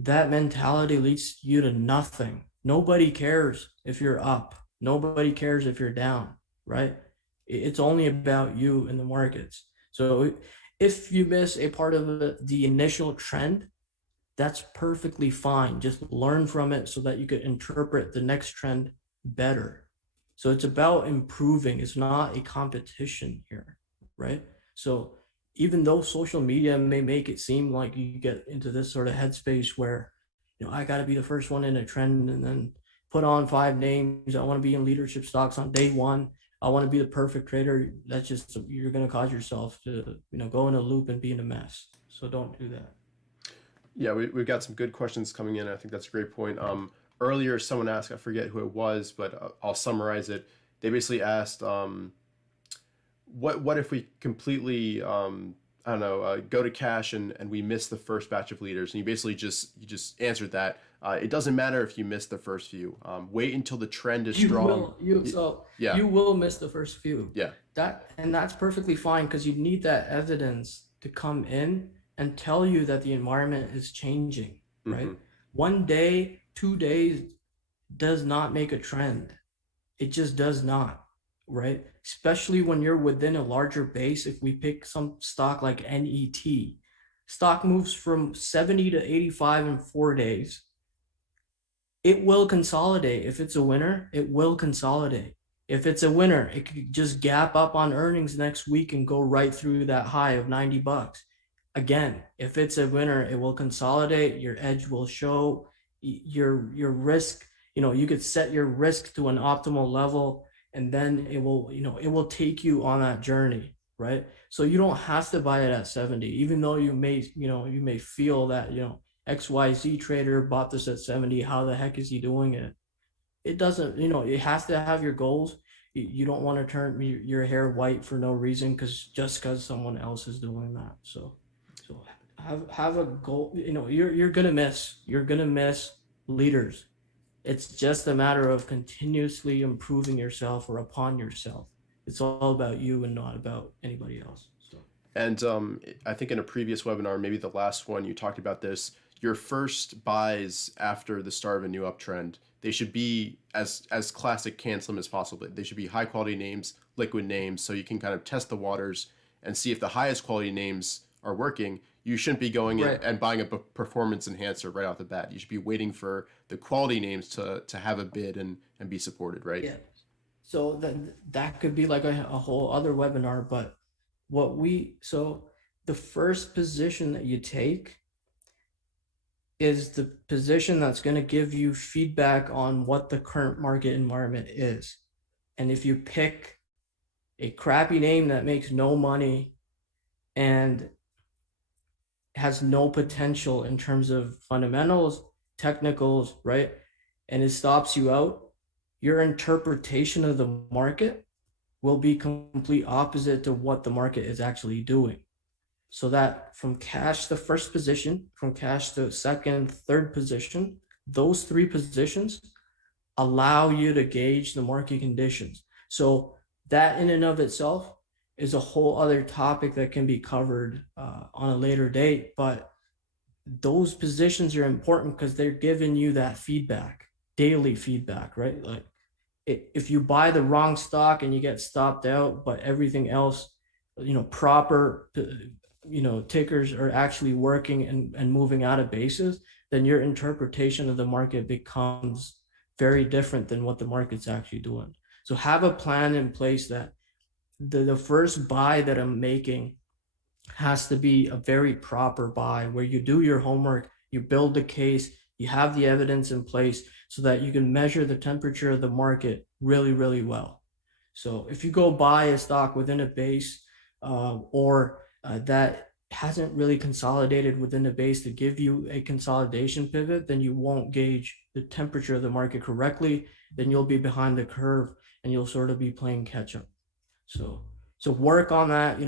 That mentality leads you to nothing. Nobody cares if you're up. Nobody cares if you're down, right? It's only about you in the markets. So if you miss a part of the initial trend, that's perfectly fine. Just learn from it so that you could interpret the next trend better. So it's about improving. It's not a competition here, right? So even though social media may make it seem like you get into this sort of headspace where, I got to be the first one in a trend and then put on five names. I want to be in leadership stocks on day one. I want to be the perfect trader. That's just, you're going to cause yourself to, go in a loop and be in a mess. So don't do that. Yeah, we've got some good questions coming in. I think that's a great point. Earlier, someone asked, I forget who it was, but I'll summarize it. They basically asked, what if we completely, I don't know, go to cash and we miss the first batch of leaders? And you basically just answered that. It doesn't matter if you miss the first few. Wait until the trend is You strong. will you so Yeah, you will miss the first few. yeah. That's perfectly fine because you need that evidence to come in and tell you that the environment is changing, right? Hmm. 1 day, 2 days does not make a trend. It just does not, right? Especially when you're within a larger base. If we pick some stock like NET, stock moves from 70 to 85 in 4 days. It will consolidate. If it's a winner, it will consolidate. If it's a winner, it could just gap up on earnings next week and go right through that high of $90. Again, if it's a winner, it will consolidate. Your edge will show. Your risk. You could set your risk to an optimal level, and then it will take you on that journey, right? So you don't have to buy it at 70, even though you may feel that XYZ trader bought this at 70. How the heck is he doing it? It doesn't, it has to have your goals. You don't want to turn your hair white for no reason because someone else is doing that. So have a goal. You're gonna miss leaders. It's just a matter of continuously improving yourself or upon yourself. It's all about you and not about anybody else. So And I think in a previous webinar, maybe the last one, you talked about this. Your first buys after the start of a new uptrend, they should be as classic CAN-SLIM as possible. They should be high quality names, liquid names, so you can kind of test the waters and see if the highest quality names are working. You shouldn't be going in right. and buying a performance enhancer right off the bat. You should be waiting for the quality names to have a bid and be supported, right? Yeah. So that could be like a whole other webinar, but the first position that you take is the position that's going to give you feedback on what the current market environment is. And if you pick a crappy name that makes no money and has no potential in terms of fundamentals, technicals, right? And it stops you out, your interpretation of the market will be complete opposite to what the market is actually doing. So that from cash to first position, from cash to second, third position, those three positions allow you to gauge the market conditions. So that in and of itself is a whole other topic that can be covered on a later date. But those positions are important because they're giving you that feedback, daily feedback, right? Like if you buy the wrong stock and you get stopped out, but everything else, proper, tickers are actually working and moving out of bases, then your interpretation of the market becomes very different than what the market's actually doing. So have a plan in place that the first buy that I'm making has to be a very proper buy where you do your homework, you build the case, you have the evidence in place so that you can measure the temperature of the market really, really well. So if you go buy a stock within a base or that hasn't really consolidated within the base to give you a consolidation pivot, then you won't gauge the temperature of the market correctly. Then you'll be behind the curve and you'll sort of be playing catch up. So So work on that,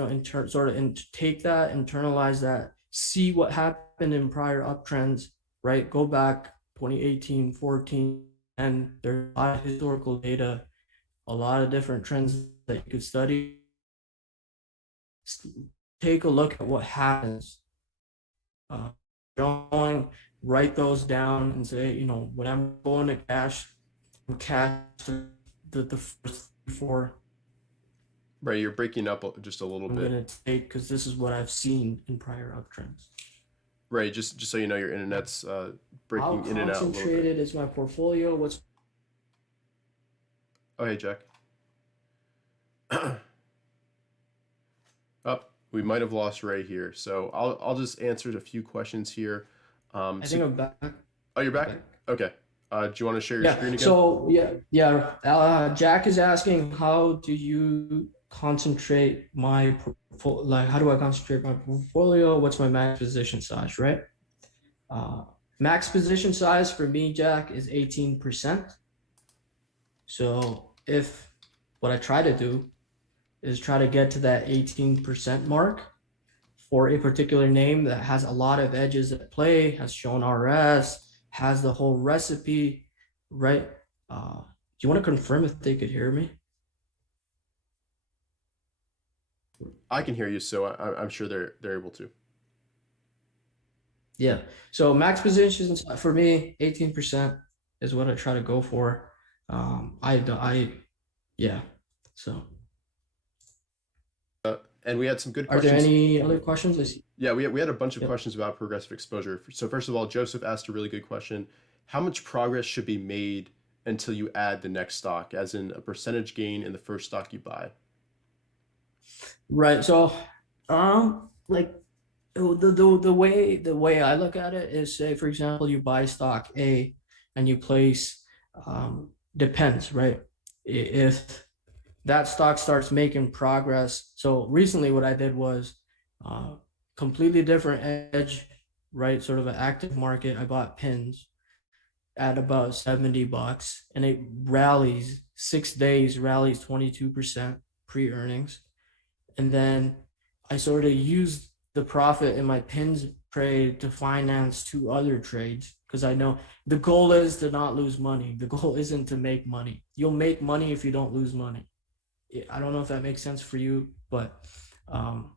sort of take that, internalize that, see what happened in prior uptrends, right? Go back 2018, 14, and there's a lot of historical data, a lot of different trends that you could study. Take a look at what happens. Going, write those down and say, when I'm going to cash the first four Right, you're breaking up just a little I'm bit. gonna take, because this is what I've seen in prior uptrends. Right, just so you know, your internet's How breaking in and out a little bit. concentrated is my portfolio? What's Oh, hey, Jack. Up, we might have lost Ray here, so I'll just answer a few questions here. I think I'm back. Oh, you're back? Back. Okay. Do you want to share your Yeah. screen again? So yeah. Jack is asking, how do you concentrate my like? How do I concentrate my portfolio? What's my max position size? Right. Uh, Max position size for me, Jack, is 18%. So if what I try to do is try to get to that 18% mark for a particular name that has a lot of edges at play, has shown RS, has the whole recipe, right? Do you want to confirm if they could hear me? I can hear you, so I'm sure they're able to. Yeah. So max positions for me, 18% is what I try to go for. Yeah. So And we had some good are there questions. any other questions? I see. Yeah, we had a bunch of Yep. questions about progressive exposure. So first of all, Joseph asked a really good question. How much progress should be made until you add the next stock, as in a percentage gain in the first stock you buy? Right. So, like the way I look at it is, say for example you buy stock A and you place, depends, right? If that stock starts making progress. So recently what I did was, uh, completely different edge, right? Sort of an active market. I bought pins at about $70 and it rallies 6 days, rallies 22% pre-earnings. And then I sort of used the profit in my pins trade to finance two other trades, because I know the goal is to not lose money. The goal isn't to make money. You'll make money if you don't lose money. I don't know if that makes sense for you, but, um,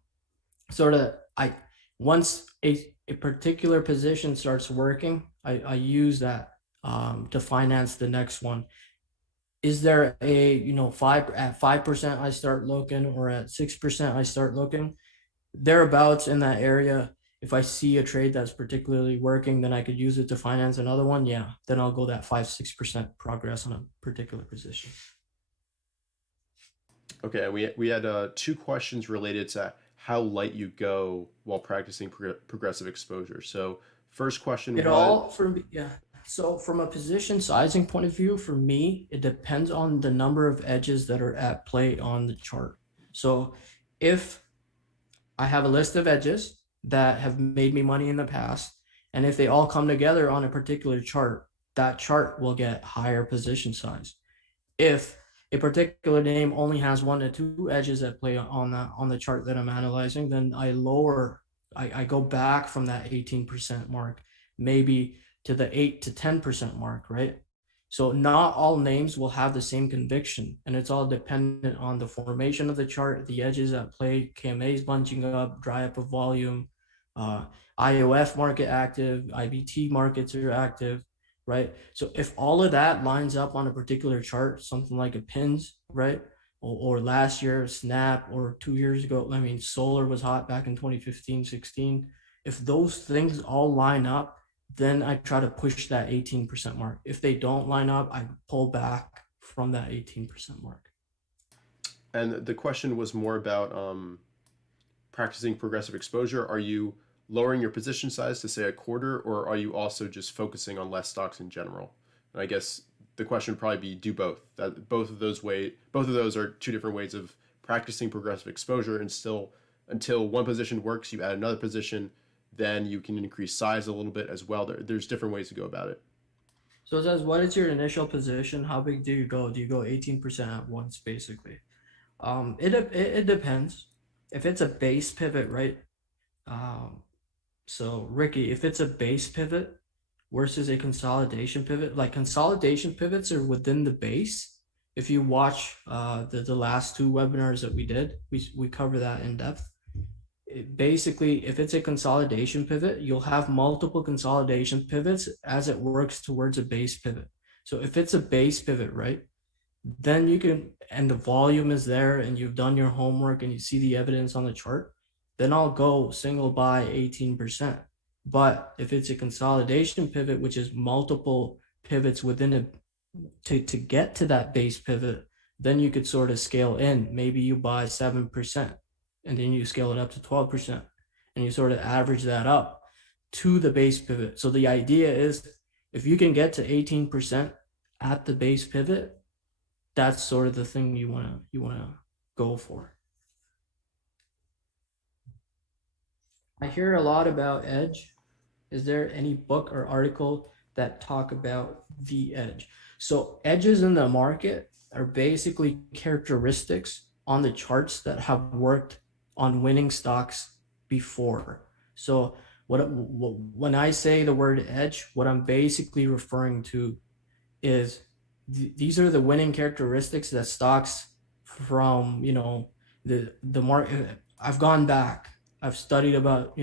sort of I once a particular position starts working, I use that, to finance the next one. Is there a, 5% I start looking, or at 6% I start looking? Thereabouts in that area. If I see a trade that's particularly working, then I could use it to finance another one. Yeah, then I'll go that 5-6% progress on a particular position. Okay, we had two questions related to how light you go while practicing progressive exposure. So first question It was, all for me, yeah. So from a position sizing point of view, for me, it depends on the number of edges that are at play on the chart. So if I have a list of edges that have made me money in the past, and if they all come together on a particular chart, that chart will get higher position size. If a particular name only has 1 to 2 edges at play on the chart that I'm analyzing, then I go back from that 18% mark, maybe to the 8 to 10% mark, right? So not all names will have the same conviction, and it's all dependent on the formation of the chart, the edges at play, KMA's bunching up, dry up of volume, uh, IOF market active, IBT markets are active, right? So if all of that lines up on a particular chart, something like a pins, right? Or last year, Snap, or 2 years ago, I mean, solar was hot back in 2015, 16. If those things all line up, then I try to push that 18% mark. If they don't line up, I pull back from that 18% mark. and the question was more about practicing progressive exposure. Are you lowering your position size to say a quarter, or are you also just focusing on less stocks in general? And I guess the question would probably be do both. That both of those are two different ways of practicing progressive exposure, and still until one position works, you add another position, then you can increase size a little bit as well. There's different ways to go about it. So it says, what is your initial position? How big do you go? Do you go 18% at once, basically? It depends. If it's a base pivot, right? Um, so Ricky, if it's a base pivot versus a consolidation pivot, like consolidation pivots are within the base. If you watch the last two webinars that we did, we cover that in depth. Basically, if it's a consolidation pivot, you'll have multiple consolidation pivots as it works towards a base pivot. So if it's a base pivot, right, then you can, and the volume is there and you've done your homework and you see the evidence on the chart, then I'll go single buy 18%. But if it's a consolidation pivot, which is multiple pivots within a to get to that base pivot, then you could sort of scale in. Maybe you buy 7% and then you scale it up to 12% and you sort of average that up to the base pivot. So the idea is if you can get to 18% at the base pivot, that's sort of the thing you want to go for. I hear a lot about edge. Is there any book or article that talk about the edge? So edges in the market are basically characteristics on the charts that have worked on winning stocks before. So when I say the word edge, what I'm basically referring to is these are the winning characteristics that stocks from the market. I've gone back. I've studied about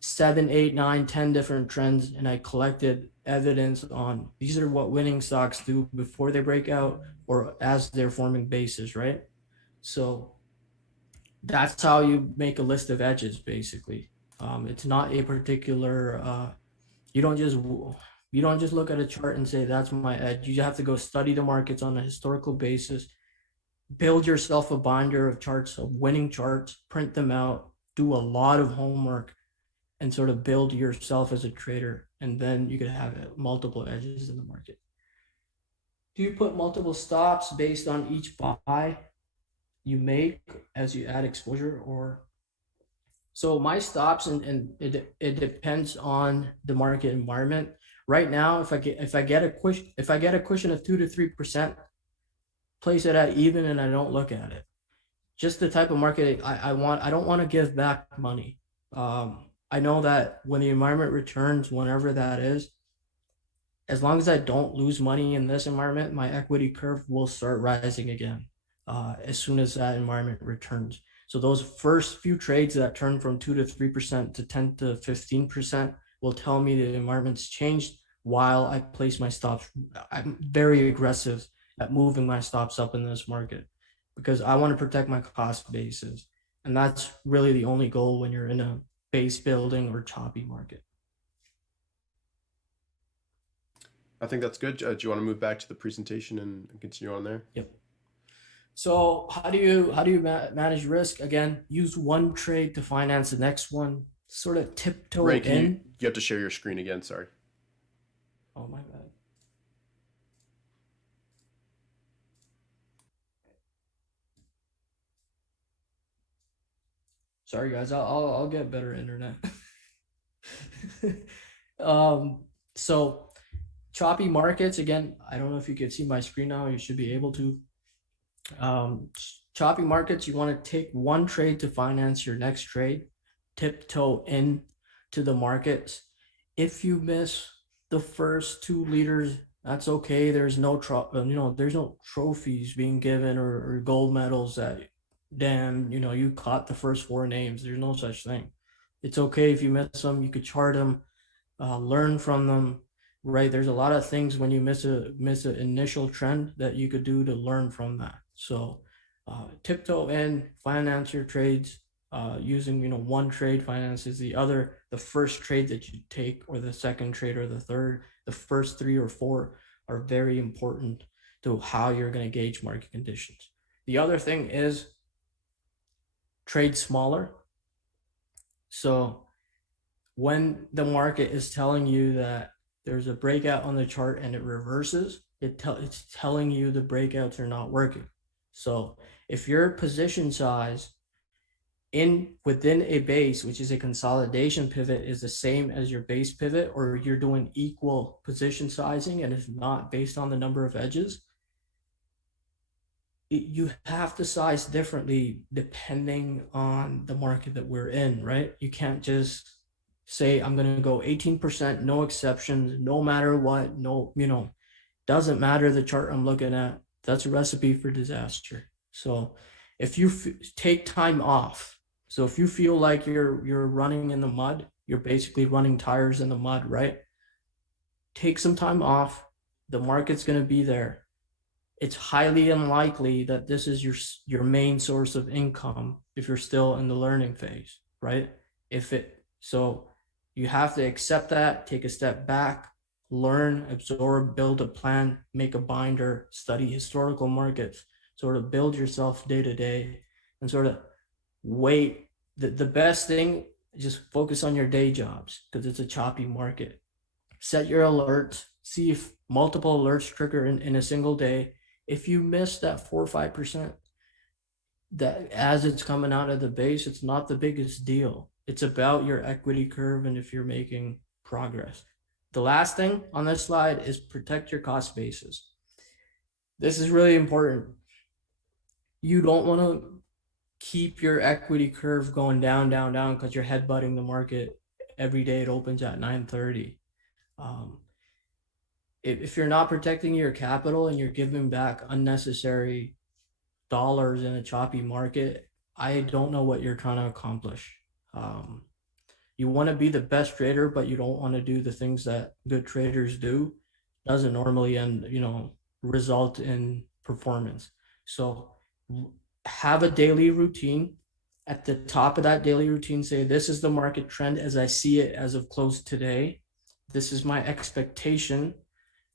7, 8, 9, 10 different trends, and I collected evidence on these are what winning stocks do before they break out or as they're forming bases, right? So that's how you make a list of edges, basically. It's not a particular. You don't just look at a chart and say that's my edge. You have to go study the markets on a historical basis, build yourself a binder of charts, of winning charts, print them out, do a lot of homework, and sort of build yourself as a trader, and then you could have multiple edges in the market. Do you put multiple stops based on each buy you make as you add exposure? Or so my stops, and it depends on the market environment. Right now, if I get a cushion of 2 to 3%, place it at even, and I don't look at it. Just the type of market I want. I don't want to give back money. I know that when the environment returns, whenever that is, as long as I don't lose money in this environment, my equity curve will start rising again as soon as that environment returns. So those first few trades that turn from 2 to 3% to 10 to 15% will tell me the environment's changed while I place my stops. I'm very aggressive at moving my stops up in this market because I want to protect my cost bases. And that's really the only goal when you're in a base building or choppy market. I think that's good. Do you want to move back to the presentation and continue on there? Yep. So how do you manage risk? Again, use one trade to finance the next one. Sort of tiptoe Ray, in. you have to share your screen again? Sorry. Oh my bad. Sorry guys, I'll get better internet. um, so choppy markets again. I don't know if you can see my screen now. You should be able to. Um, Choppy markets. You want to take one trade to finance your next trade. Tiptoe in to the markets. If you miss the first 2 leaders, that's okay. There's no there's no trophies being given or gold medals that damn, you caught the first 4 names. There's no such thing. It's okay if you miss them. You could chart them, learn from them, right? There's a lot of things when you miss an initial trend that you could do to learn from that. So tiptoe in, finance your trades using one trade finances the first trade that you take, or the second trade, or the third. The first 3 or 4 are very important to how you're going to gauge market conditions. The other thing is trade smaller. So when the market is telling you that there's a breakout on the chart and it reverses, it's telling you the breakouts are not working. So if your position size within a base, which is a consolidation pivot, is the same as your base pivot, or you're doing equal position sizing and it's not based on the number of edges, you have to size differently depending on the market that we're in, right? You can't just say I'm going to go 18%, no exceptions, no matter what, no, doesn't matter the chart I'm looking at. That's a recipe for disaster. So if you take time off, so if you feel like you're running in the mud, you're basically running tires in the mud, right? Take some time off. The market's going to be there. It's highly unlikely that this is your main source of income if you're still in the learning phase, right? If it so you have to accept that, take a step back, learn, absorb, build a plan, make a binder, study historical markets, sort of build yourself day to day, and sort of wait. The best thing, just focus on your day jobs because it's a choppy market. Set your alerts, see if multiple alerts trigger in a single day. If you miss that 4 or 5%, that as it's coming out of the base, it's not the biggest deal. It's about your equity curve and if you're making progress. The last thing on this slide is protect your cost basis. This is really important. You don't want to keep your equity curve going down, down, down because you're headbutting the market every day. It opens at 9:30. Um, if you're not protecting your capital and you're giving back unnecessary dollars in a choppy market, I don't know what you're trying to accomplish. Um, you want to be the best trader, but you don't want to do the things that good traders do. Doesn't normally end, result in performance. So have a daily routine. At the top of that daily routine, say, this is the market trend as I see it as of close today. This is my expectation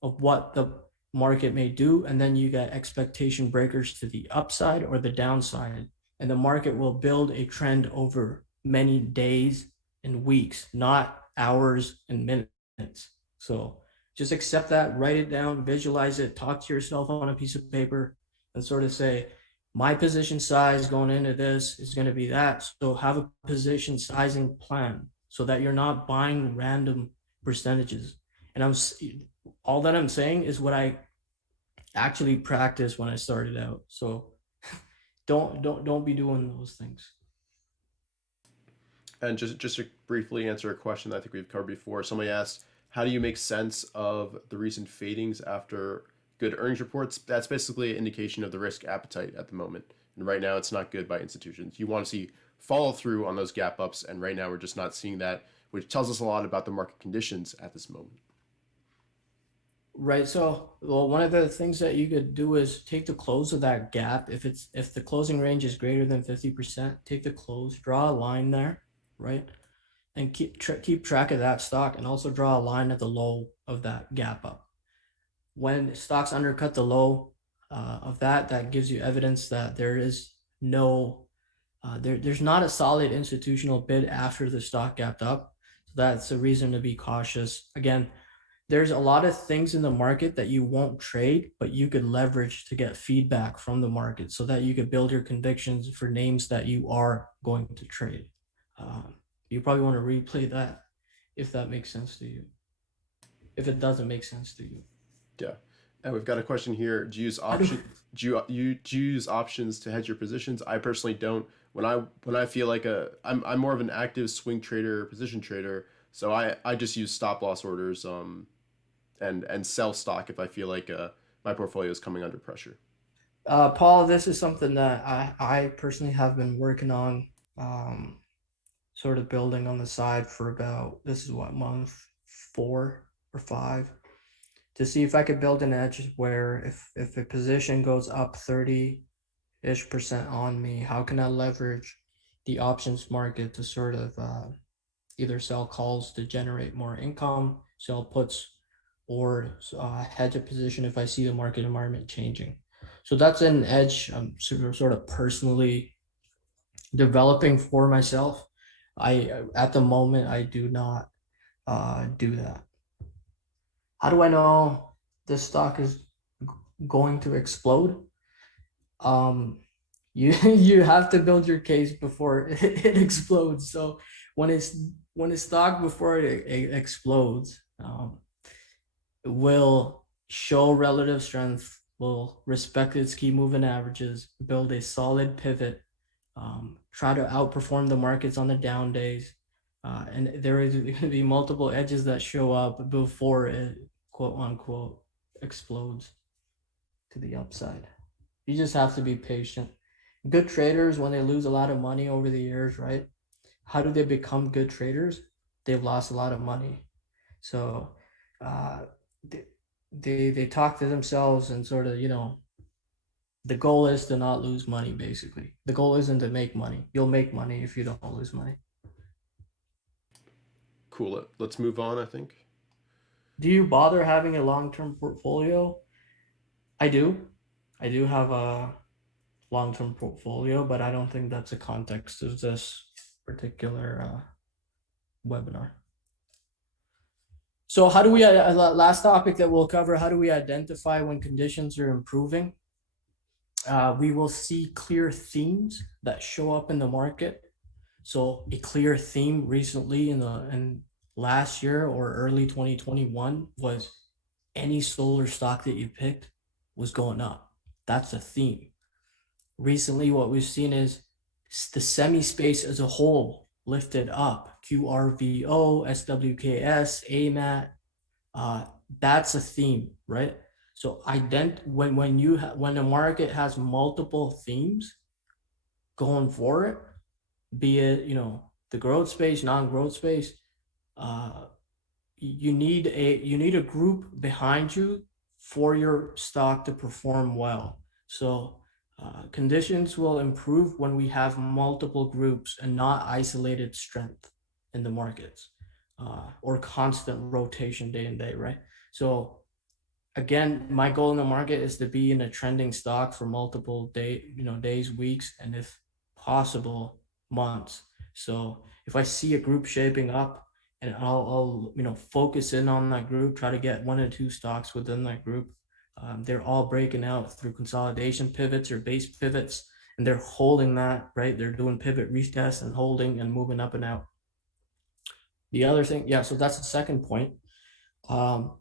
of what the market may do. And then you get expectation breakers to the upside or the downside. And the market will build a trend over many days and weeks, not hours and minutes. So just accept that, write it down, visualize it, talk to yourself on a piece of paper, and sort of say, my position size going into this is going to be that. So have a position sizing plan so that you're not buying random percentages. And all that I'm saying is what I actually practiced when I started out. So don't be doing those things. And just to briefly answer a question that I think we've covered before, somebody asked, how do you make sense of the recent fadings after good earnings reports? That's basically an indication of the risk appetite at the moment. And right now, it's not good by institutions. You want to see follow through on those gap ups, and right now we're just not seeing that, which tells us a lot about the market conditions at this moment. Right. So, well, one of the things that you could do is take the close of that gap. If the closing range is greater than 50%, take the close, draw a line there, right? And keep track of that stock and also draw a line at the low of that gap up. When stocks undercut the low of that gives you evidence that there is no there's not a solid institutional bid after the stock gapped up. So that's a reason to be cautious. Again, there's a lot of things in the market that you won't trade, but you could leverage to get feedback from the market so that you could build your convictions for names that you are going to trade. Um, you probably want to replay that if that makes sense to you. If it doesn't make sense to you, Yeah. And we've got a question here. Do you use how do option do you use options to hedge your positions? I personally don't. When I feel like I'm more of an active swing trader, position trader, so I just use stop loss orders and sell stock if I feel like my portfolio is coming under pressure. Paul? This is something that I personally have been working on, um, sort of building on the side for about this is what month 4 or 5 to see if I could build an edge where if a position goes up 30-ish% on me, how can I leverage the options market to sort of either sell calls to generate more income, sell puts, or hedge a position if I see the market environment changing. So that's an edge I'm sort of personally developing for myself. I at the moment I do not do that. How do I know this stock is going to explode? Um, you you have to build your case before it explodes. So when it's stock before it explodes, it will show relative strength will respect its key moving averages, build a solid pivot, try to outperform the markets on the down days. And there is going to be multiple edges that show up before it, quote unquote, explodes to the upside. You just have to be patient. Good traders, when they lose a lot of money over the years, right? How do they become good traders? They've lost a lot of money. So uh, they, they talk to themselves and sort of, the goal is to not lose money, basically. The goal isn't to make money. You'll make money if you don't lose money. Cool. Let's move on, I think. Do you bother having a long-term portfolio? I do. I do have a long-term portfolio, but I don't think that's the context of this particular webinar. So how do we, last topic that we'll cover, how do we identify when conditions are improving? We will see clear themes that show up in the market. So a clear theme recently in last year or early 2021 was any solar stock that you picked was going up. That's a theme. Recently, what we've seen is the semi space as a whole lifted up. QRVO, SWKS, AMAT. That's a theme, right? So when the market has multiple themes going for it, be it the growth space, non-growth space, uh, you need a group behind you for your stock to perform well. So conditions will improve when we have multiple groups and not isolated strength in the markets, or constant rotation day and day, right? So again, my goal in the market is to be in a trending stock for multiple days, weeks, and if possible, months. So if I see a group shaping up, and I'll focus in on that group, try to get one or two stocks within that group. They're all breaking out through consolidation pivots or base pivots, and they're holding that, right? They're doing pivot retests and holding and moving up and out. The other thing, yeah, so that's the second point. Um,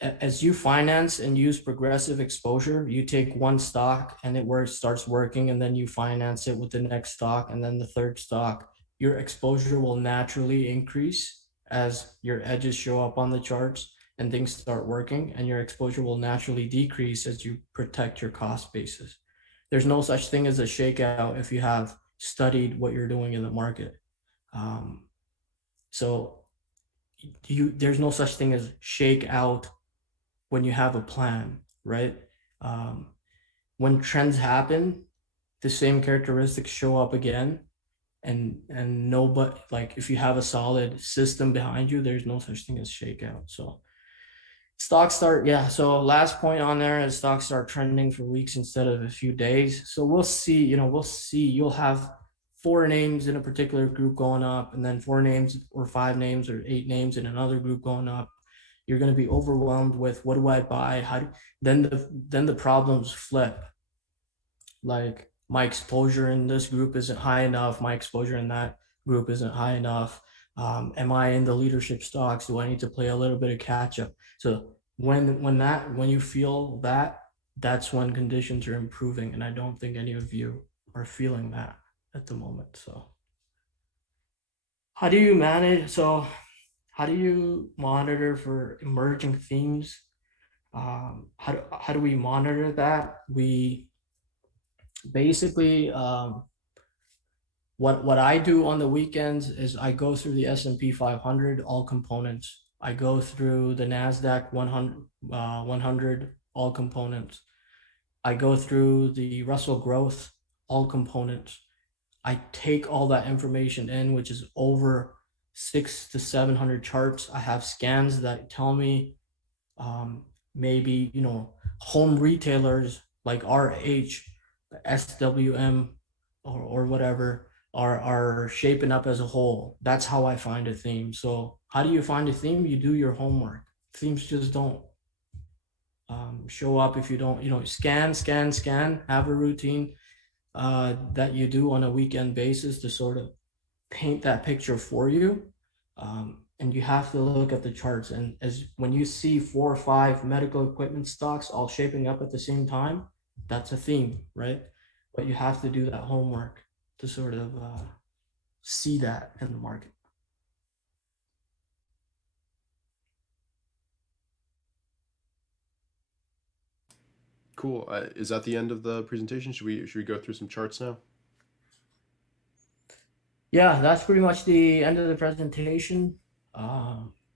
as you finance and use progressive exposure, you take one stock and starts working, and then you finance it with the next stock and then the third stock. Your exposure will naturally increase as your edges show up on the charts and things start working, and your exposure will naturally decrease as you protect your cost basis. There's no such thing as a shakeout if you have studied what you're doing in the market. So there's no such thing as shake out when you have a plan, right? Um, when trends happen, the same characteristics show up again, and nobody, like, if you have a solid system behind you, there's no such thing as shakeout. So stocks start, yeah. So last point on there is stocks start trending for weeks instead of a few days. So we'll see. You'll have 4 names in a particular group going up, and then 4 names or 5 names or 8 names in another group going up. You're going to be overwhelmed with, what do I buy? Then the problems flip. Like, my exposure in this group isn't high enough. My exposure in that group isn't high enough. Am I in the leadership stocks? Do I need to play a little bit of catch up? So when you feel that, that's when conditions are improving, and I don't think any of you are feeling that at the moment. So how do you manage? So how do you monitor for emerging themes? How do we monitor that? We basically, what I do on the weekends is I go through the S&P 500, all components. I go through the NASDAQ 100, all components. I go through the Russell Growth, all components. I take all that information in, which is over 600 to 700 charts. I have scans that tell me, maybe, home retailers like RH, SWM, or whatever are shaping up as a whole. That's how I find a theme. So how do you find a theme? You do your homework. Themes just don't show up if you don't, scan, have a routine that you do on a weekend basis to sort of paint that picture for you. and you have to look at the charts. And as when you see 4 or 5 medical equipment stocks all shaping up at the same time, that's a theme, right? But you have to do that homework to sort of see that in the market. Cool. Is that the end of the presentation? Should we go through some charts now? Yeah, that's pretty much the end of the presentation.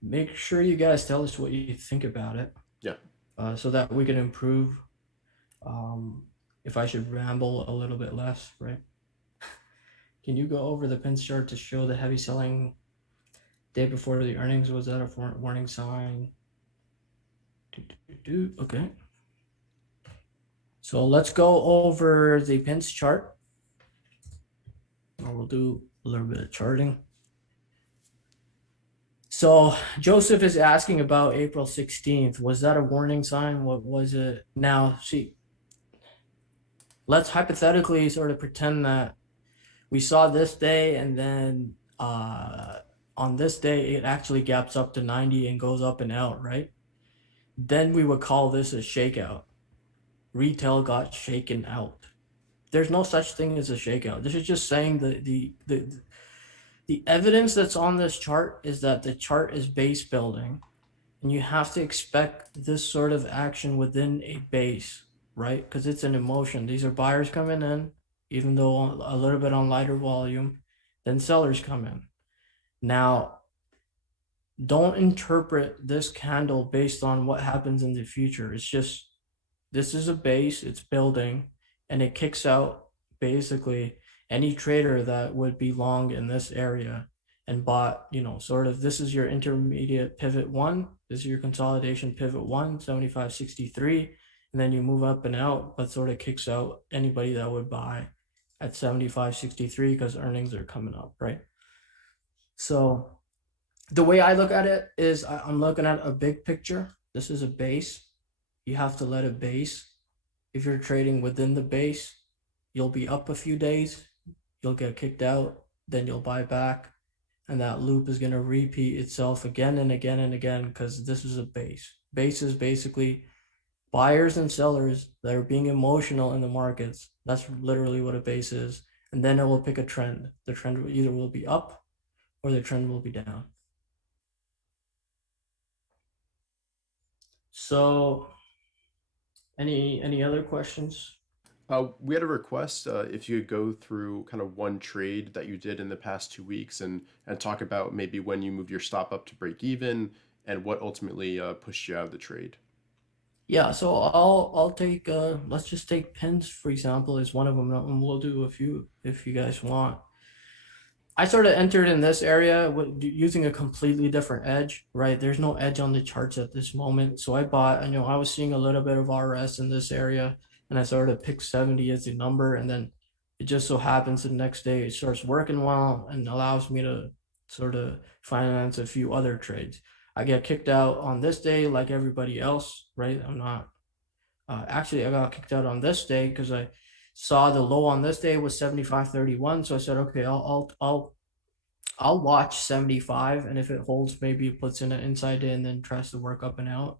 Make sure you guys tell us what you think about it, Yeah. so that we can improve. Um, if I should ramble a little bit less, right? Can you go over the pins chart to show the heavy selling day before the earnings? Was that a warning sign? Okay. So let's go over the pins chart. We'll do a little bit of charting. So Joseph is asking about April 16th. Was that a warning sign? What was it? Now, see, let's hypothetically sort of pretend that we saw this day, and then on this day it actually gaps up to 90 and goes up and out, right? Then we would call this a shakeout. Retail got shaken out. There's no such thing as a shakeout. This is just saying the evidence that's on this chart is that the chart is base building, and you have to expect this sort of action within a base, right? Because it's an emotion. These are buyers coming in, even though a little bit on lighter volume, then sellers come in. Now, don't interpret this candle based on what happens in the future. It's just, this is a base, it's building, and it kicks out basically any trader that would be long in this area and bought, sort of, this is your intermediate pivot one, this is your consolidation pivot one, 75.63, and then you move up and out, but sort of kicks out anybody that would buy at 75.63 because earnings are coming up, right? So the way I look at it is I'm looking at a big picture. This is a base. You have to let it base. If you're trading within the base, you'll be up a few days, you'll get kicked out, then you'll buy back, and that loop is going to repeat itself again and again and again because this is a base. Base is basically buyers and sellers that are being emotional in the markets. That's literally what a base is. And then it will pick a trend. The trend either will be up or the trend will be down. So any other questions? We had a request if you could go through kind of one trade that you did in the past 2 weeks and talk about maybe when you moved your stop up to break even and what ultimately pushed you out of the trade. Yeah, so I'll take let's just take pins for example as one of them, and we'll do a few if you guys want. I sort of entered in this area using a completely different edge, right? There's no edge on the charts at this moment. So I bought, I was seeing a little bit of RS in this area, and I sort of picked 70 as the number. And then it just so happens the next day it starts working well and allows me to sort of finance a few other trades. I get kicked out on this day like everybody else, right? I'm not, actually, I got kicked out on this day because I saw the low on this day was 75.31. So I said, okay, I'll watch 75, and if it holds, maybe it puts in an inside in and then tries to work up and out.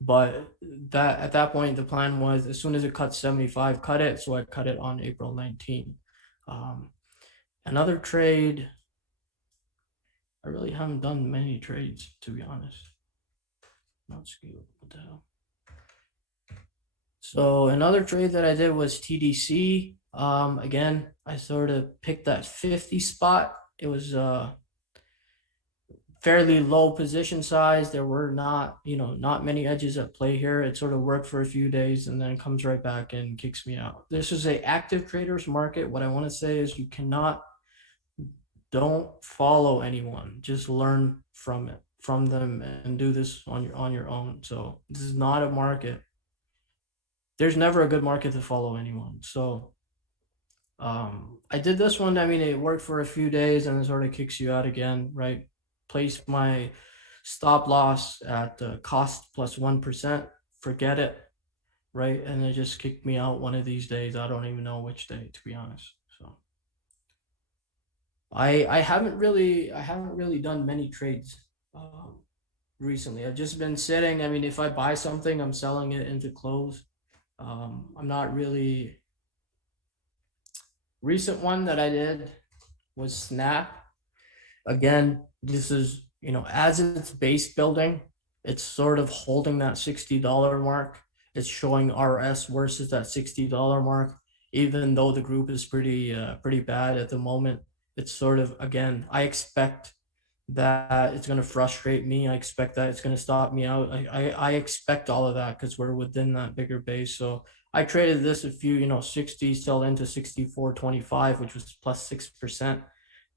But that at that point, the plan was as soon as it cuts 75, cut it. So I cut it on April 19. Um, Another trade, I really haven't done many trades to be honest. Not scale. What the hell? So another trade that I did was TDC. Again, I sort of picked that 50 spot. It was fairly low position size. There were not many edges at play here. It sort of worked for a few days and then comes right back and kicks me out. This is a active traders market. What I want to say is don't follow anyone. Just learn from them and do this on your own. So this is not a market. There's never a good market to follow anyone. So I did this one. I mean, it worked for a few days and it sort of kicks you out again, right? Place my stop loss at cost plus 1%. Forget it, right? And it just kicked me out one of these days. I don't even know which day, to be honest. So I haven't really done many trades uh, recently. I've just been sitting. I mean, if I buy something, I'm selling it into close. I'm not really recent one that I did was Snap. Again, this is, as it's base building, it's sort of holding that $60 mark. It's showing RS versus that $60 mark, even though the group is pretty bad at the moment. It's sort of, again, I expect that it's going to frustrate me. I expect that it's going to stop me out. I expect all of that because we're within that bigger base. So I traded this a few, 60 sell into 64.25, which was plus 6%.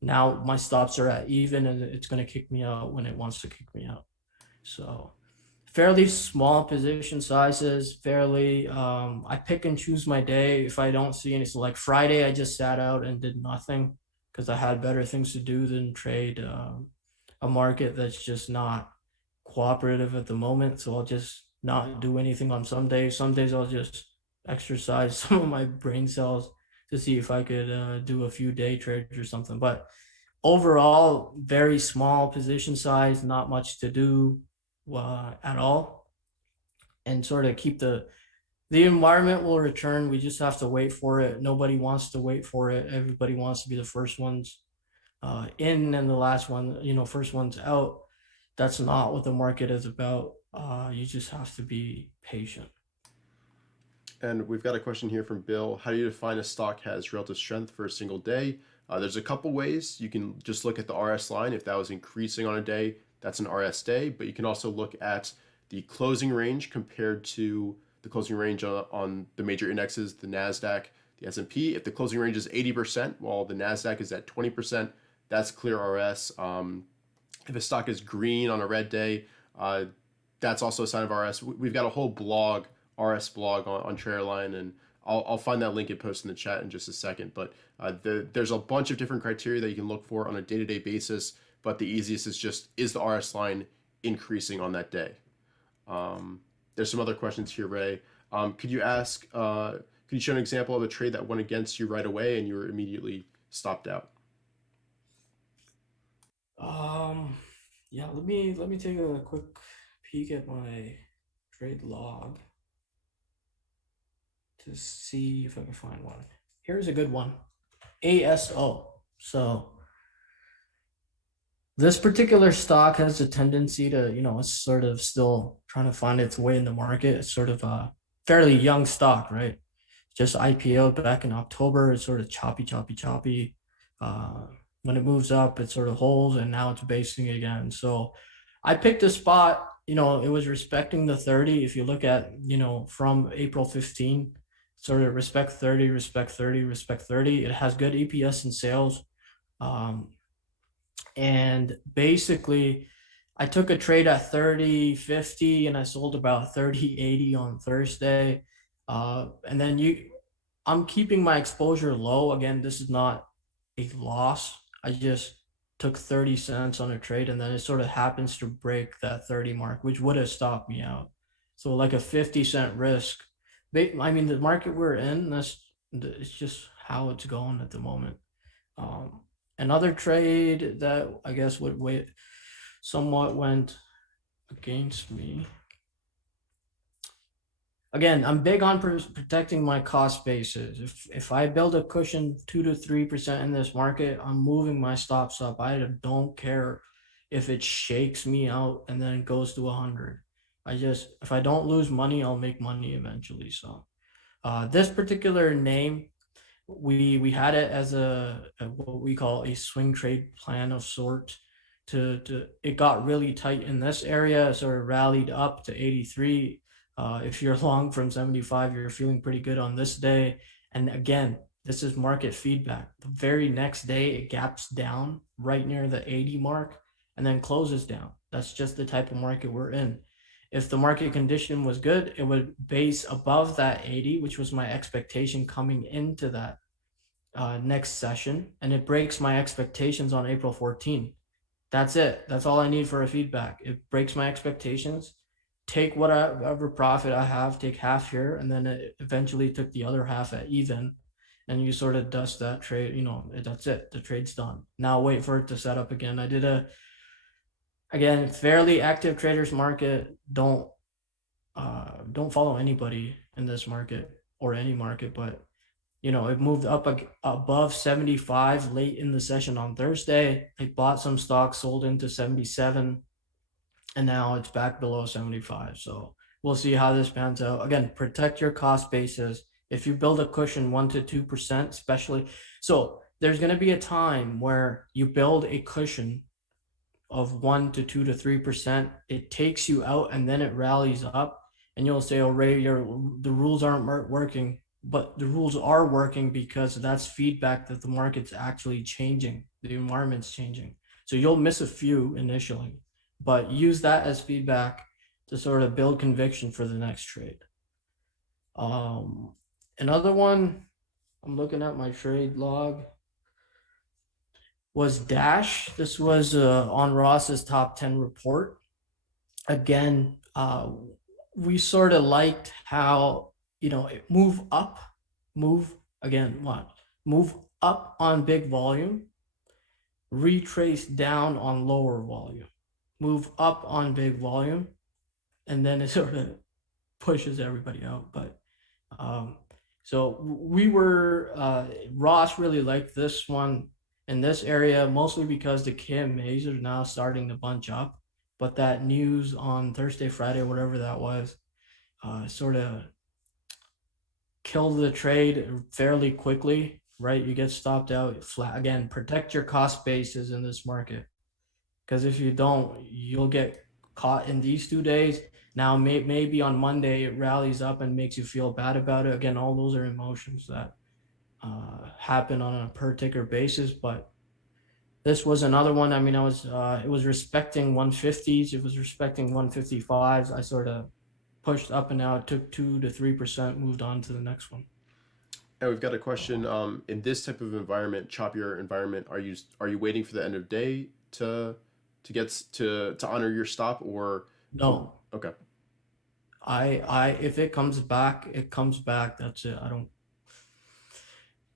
Now my stops are at even and it's going to kick me out when it wants to kick me out. So fairly small position sizes, fairly I pick and choose my day. If I don't see any, so like Friday I just sat out and did nothing because I had better things to do than trade a market that's just not cooperative at the moment. So I'll just not do anything on some days. Some days I'll just exercise some of my brain cells to see if I could do a few day trades or something. But overall, very small position size, not much to do at all, and sort of keep the environment will return. We just have to wait for it. Nobody wants to wait for it. Everybody wants to be the first ones in and the last one, first ones out. That's not what the market is about. You just have to be patient. And we've got a question here from Bill. How do you define a stock has relative strength for a single day? There's a couple ways. You can just look at the RS line. If that was increasing on a day, that's an RS day. But you can also look at the closing range compared to the closing range on the major indexes, the NASDAQ, the S&P. If the closing range is 80%, while the NASDAQ is at 20%, that's clear RS. If a stock is green on a red day, that's also a sign of RS. We've got a whole blog, RS blog on Traderline, and I'll find that link and post in the chat in just a second. But there's a bunch of different criteria that you can look for on a day-to-day basis. But the easiest is just, is the RS line increasing on that day? There's some other questions here, Ray. Could you show an example of a trade that went against you right away and you were immediately stopped out? Um, yeah, let me take a quick peek at my trade log to see if I can find one. Here's a good one. ASO. So this particular stock has a tendency to, it's sort of still trying to find its way in the market. It's sort of a fairly young stock, right? Just IPO back in October. It's sort of choppy, choppy, choppy. Uh, when it moves up, it sort of holds, and now it's basing again. So I picked a spot. It was respecting the 30. If you look at, from April 15, sort of respect 30, respect 30, respect 30. It has good EPS and sales. Um, and basically, I took a trade at 30.50 and I sold about 30.80 on Thursday. And then I'm keeping my exposure low. Again, this is not a loss. I just took 30 cents on a trade and then it sort of happens to break that 30 mark, which would have stopped me out. So like a 50-cent risk. I mean, the market we're in, it's just how it's going at the moment. Um, Another trade that I guess would wait somewhat went against me. Again, I'm big on protecting my cost basis. If I build a cushion 2 to 3% in this market, I'm moving my stops up. I don't care if it shakes me out and then it goes to 100. If I don't lose money, I'll make money eventually. So this particular name, we had it as a what we call a swing trade plan of sort. To It got really tight in this area, sort of rallied up to 83. If you're long from 75, you're feeling pretty good on this day. And again, this is market feedback. The very next day, it gaps down right near the 80 mark and then closes down. That's just the type of market we're in. If the market condition was good, it would base above that 80, which was my expectation coming into that next session, and it breaks my expectations on April 14. That's it. That's all I need for a feedback. It breaks my expectations. Take whatever profit I have, take half here, and then it eventually took the other half at even, and you sort of dust that trade. That's it. The trade's done. Now wait for it to set up again. I did again, fairly active traders market. Don't follow anybody in this market or any market, but it moved up above 75 late in the session on Thursday. It bought some stocks, sold into 77, and now it's back below 75. So we'll see how this pans out. Again, protect your cost basis. If you build a cushion 1 to 2%, especially, so there's going to be a time where you build a cushion of 1 to 2 to 3%. It takes you out and then it rallies up, and you'll say, "Oh, Ray, the rules aren't working." But the rules are working because that's feedback that the market's actually changing, the environment's changing. So you'll miss a few initially, but use that as feedback to sort of build conviction for the next trade. Um, Another one, I'm looking at my trade log, was Dash. This was on Ross's top 10 report. Again, we sort of liked how, it move again, what? Move up on big volume, retrace down on lower volume, move up on big volume, and then it sort of pushes everybody out. But um, so we were, Ross really liked this one in this area, mostly because the KMAs are now starting to bunch up. But that news on Thursday, Friday, whatever that was, sort of killed the trade fairly quickly, right? You get stopped out flat. Again, protect your cost bases in this market, because if you don't, you'll get caught in these 2 days. Now, maybe on Monday it rallies up and makes you feel bad about it. Again, all those are emotions that happen on a per ticker basis. But this was another one. I mean, it was respecting 150s. It was respecting 155s. I sort of pushed up and out, took 2 to 3%, moved on to the next one. And we've got a question. In this type of environment, choppier environment, are you waiting for the end of day to honor your stop, or No, okay? I if it comes back, it comes back. That's it. I don't.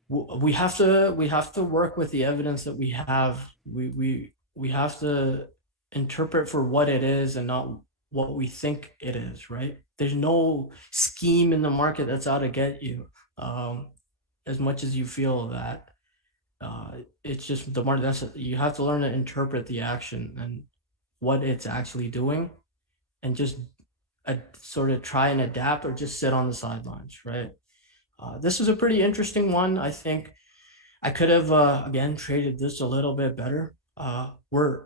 We have to work with the evidence that we have. We have to interpret for what it is and not what we think it is. Right? There's no scheme in the market that's out to get you. As much as you feel that, it's just the market. You have to learn to interpret the action and what it's actually doing, and just sort of try and adapt or just sit on the sidelines. Right? This is a pretty interesting one. I think I could have again traded this a little bit better. We're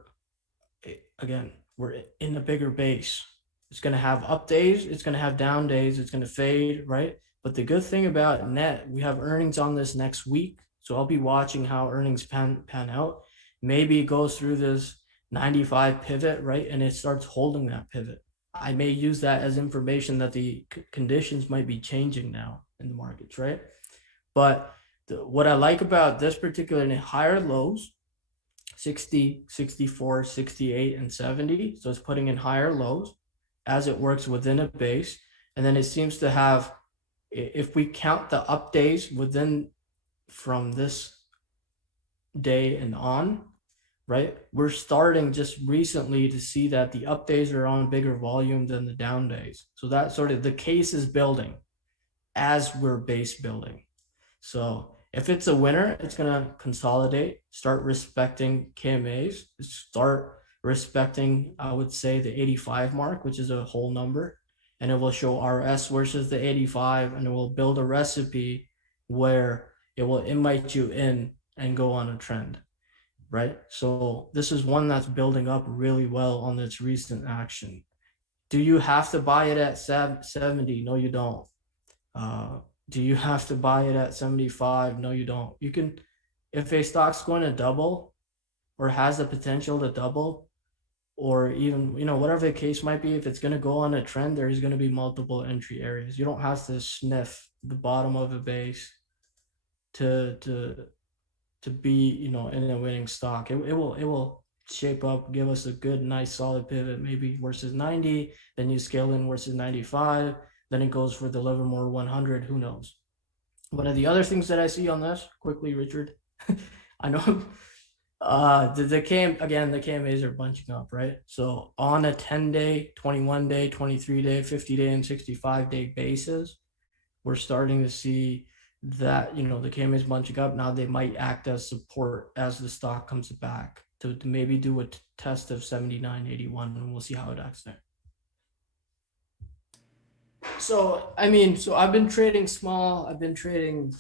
in a bigger base. It's going to have up days. It's going to have down days. It's going to fade, right? But the good thing about net, we have earnings on this next week, so I'll be watching how earnings pan out. Maybe it goes through this 95 pivot, right, and it starts holding that pivot. I may use that as information that the conditions might be changing now in the markets, right? But what I like about this particular higher lows, 60, 64, 68, and 70. So it's putting in higher lows as it works within a base. And then it seems to have, if we count the up days within from this day and on, right? We're starting just recently to see that the up days are on bigger volume than the down days. So that sort of the case is building as we're base building. So if it's a winner, it's going to consolidate, start respecting KMAs, start respecting, I would say, the 85 mark, which is a whole number. And it will show RS versus the 85, and it will build a recipe where it will invite you in and go on a trend, right? So this is one that's building up really well on its recent action. Do you have to buy it at 70? No, you don't. Do you have to buy it at 75? No, you don't. You can, if a stock's going to double or has the potential to double, or even, whatever the case might be, if it's going to go on a trend, there's going to be multiple entry areas. You don't have to sniff the bottom of a base to be, in a winning stock. It will shape up, give us a good, nice, solid pivot, maybe versus 90. Then you scale in versus 95. Then it goes for the Livermore 100. Who knows? One of the other things that I see on this quickly, Richard, I know The KMAs are bunching up, right? So on a 10-day, 21-day, 23-day, 50-day, and 65-day basis, we're starting to see that, the KMAs bunching up. Now they might act as support as the stock comes back to maybe do a test of 79.81, and we'll see how it acts there. So I've been trading small. I've been trading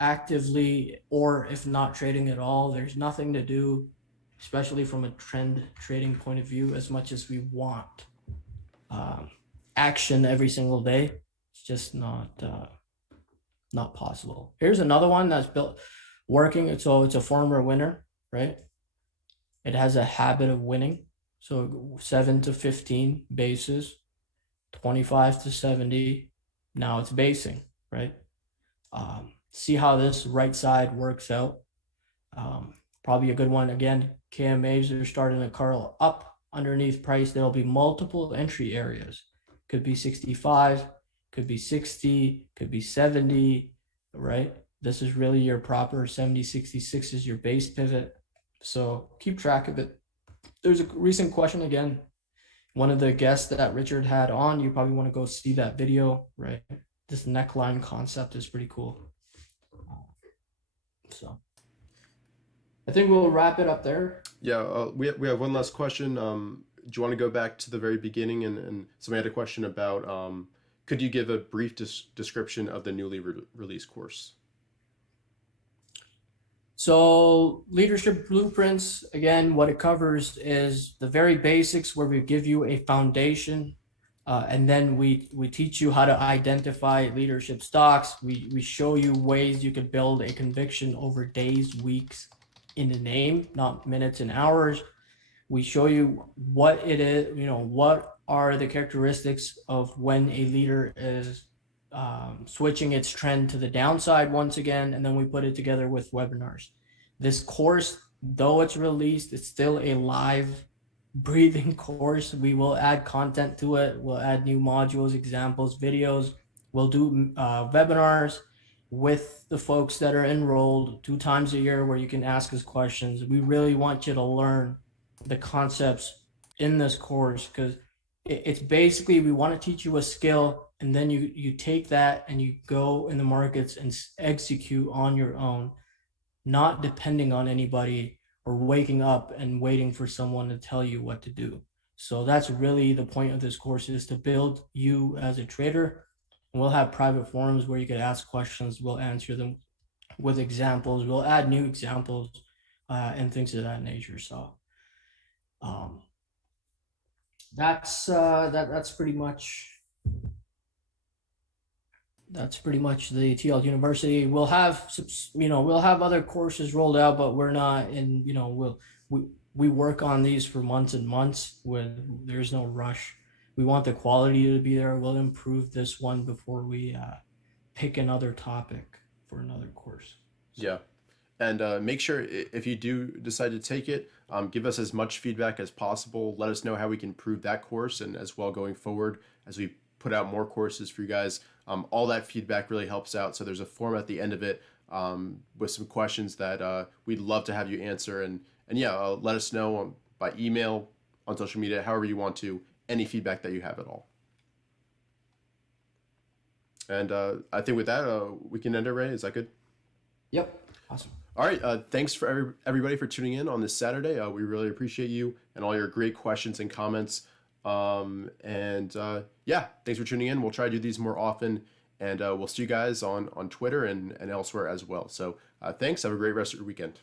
actively, or if not trading at all. There's nothing to do, especially from a trend trading point of view, as much as we want action every single day. It's just not possible. Here's another one that's built working. So it's a former winner, right? It has a habit of winning. So 7 to 15 bases, 25 to 70. Now it's basing, right? See how this right side works out. Probably a good one. Again, KMAs are starting to curl up underneath price. There'll be multiple entry areas. Could be 65, could be 60, could be 70, right? This is really your proper 70, 66 is your base pivot. So keep track of it. There's a recent question again. One of the guests that Richard had on, you probably want to go see that video, right? This neckline concept is pretty cool. So I think we'll wrap it up there. Yeah, we have one last question. Do you want to go back to the very beginning? And somebody had a question about could you give a brief description of the newly released course? So leadership blueprints, again, what it covers is the very basics where we give you a foundation, and then we teach you how to identify leadership stocks. We show you ways you could build a conviction over days, weeks in the name, not minutes and hours. We show you what it is, what are the characteristics of when a leader is switching its trend to the downside once again, and then we put it together with webinars. This course, though it's released, it's still a live breathing course. We will add content to it. We'll add new modules, examples, videos. We'll do webinars with the folks that are enrolled 2 times a year where you can ask us questions. We really want you to learn the concepts in this course, because it's basically, we want to teach you a skill, and then you take that and you go in the markets and execute on your own, not depending on anybody or waking up and waiting for someone to tell you what to do. So that's really the point of this course, is to build you as a trader. And we'll have private forums where you can ask questions. We'll answer them with examples. We'll add new examples and things of that nature. So that's pretty much the TL University. We'll have other courses rolled out, but we're not in, we work on these for months and months. There's no rush. We want the quality to be there. We'll improve this one before we pick another topic for another course. So. Yeah. And make sure, if you do decide to take it, give us as much feedback as possible. Let us know how we can improve that course, and as well going forward as we put out more courses for you guys. All that feedback really helps out. So there's a form at the end of it with some questions that we'd love to have you answer. And yeah, let us know by email, on social media, however you want to, any feedback that you have at all. And I think with that, we can end it, Ray. Is that good? Yep. Awesome. All right. Thanks for everybody for tuning in on this Saturday. We really appreciate you and all your great questions and comments. Yeah, thanks for tuning in. We'll try to do these more often, and we'll see you guys on Twitter and elsewhere as well. So thanks. Have a great rest of your weekend.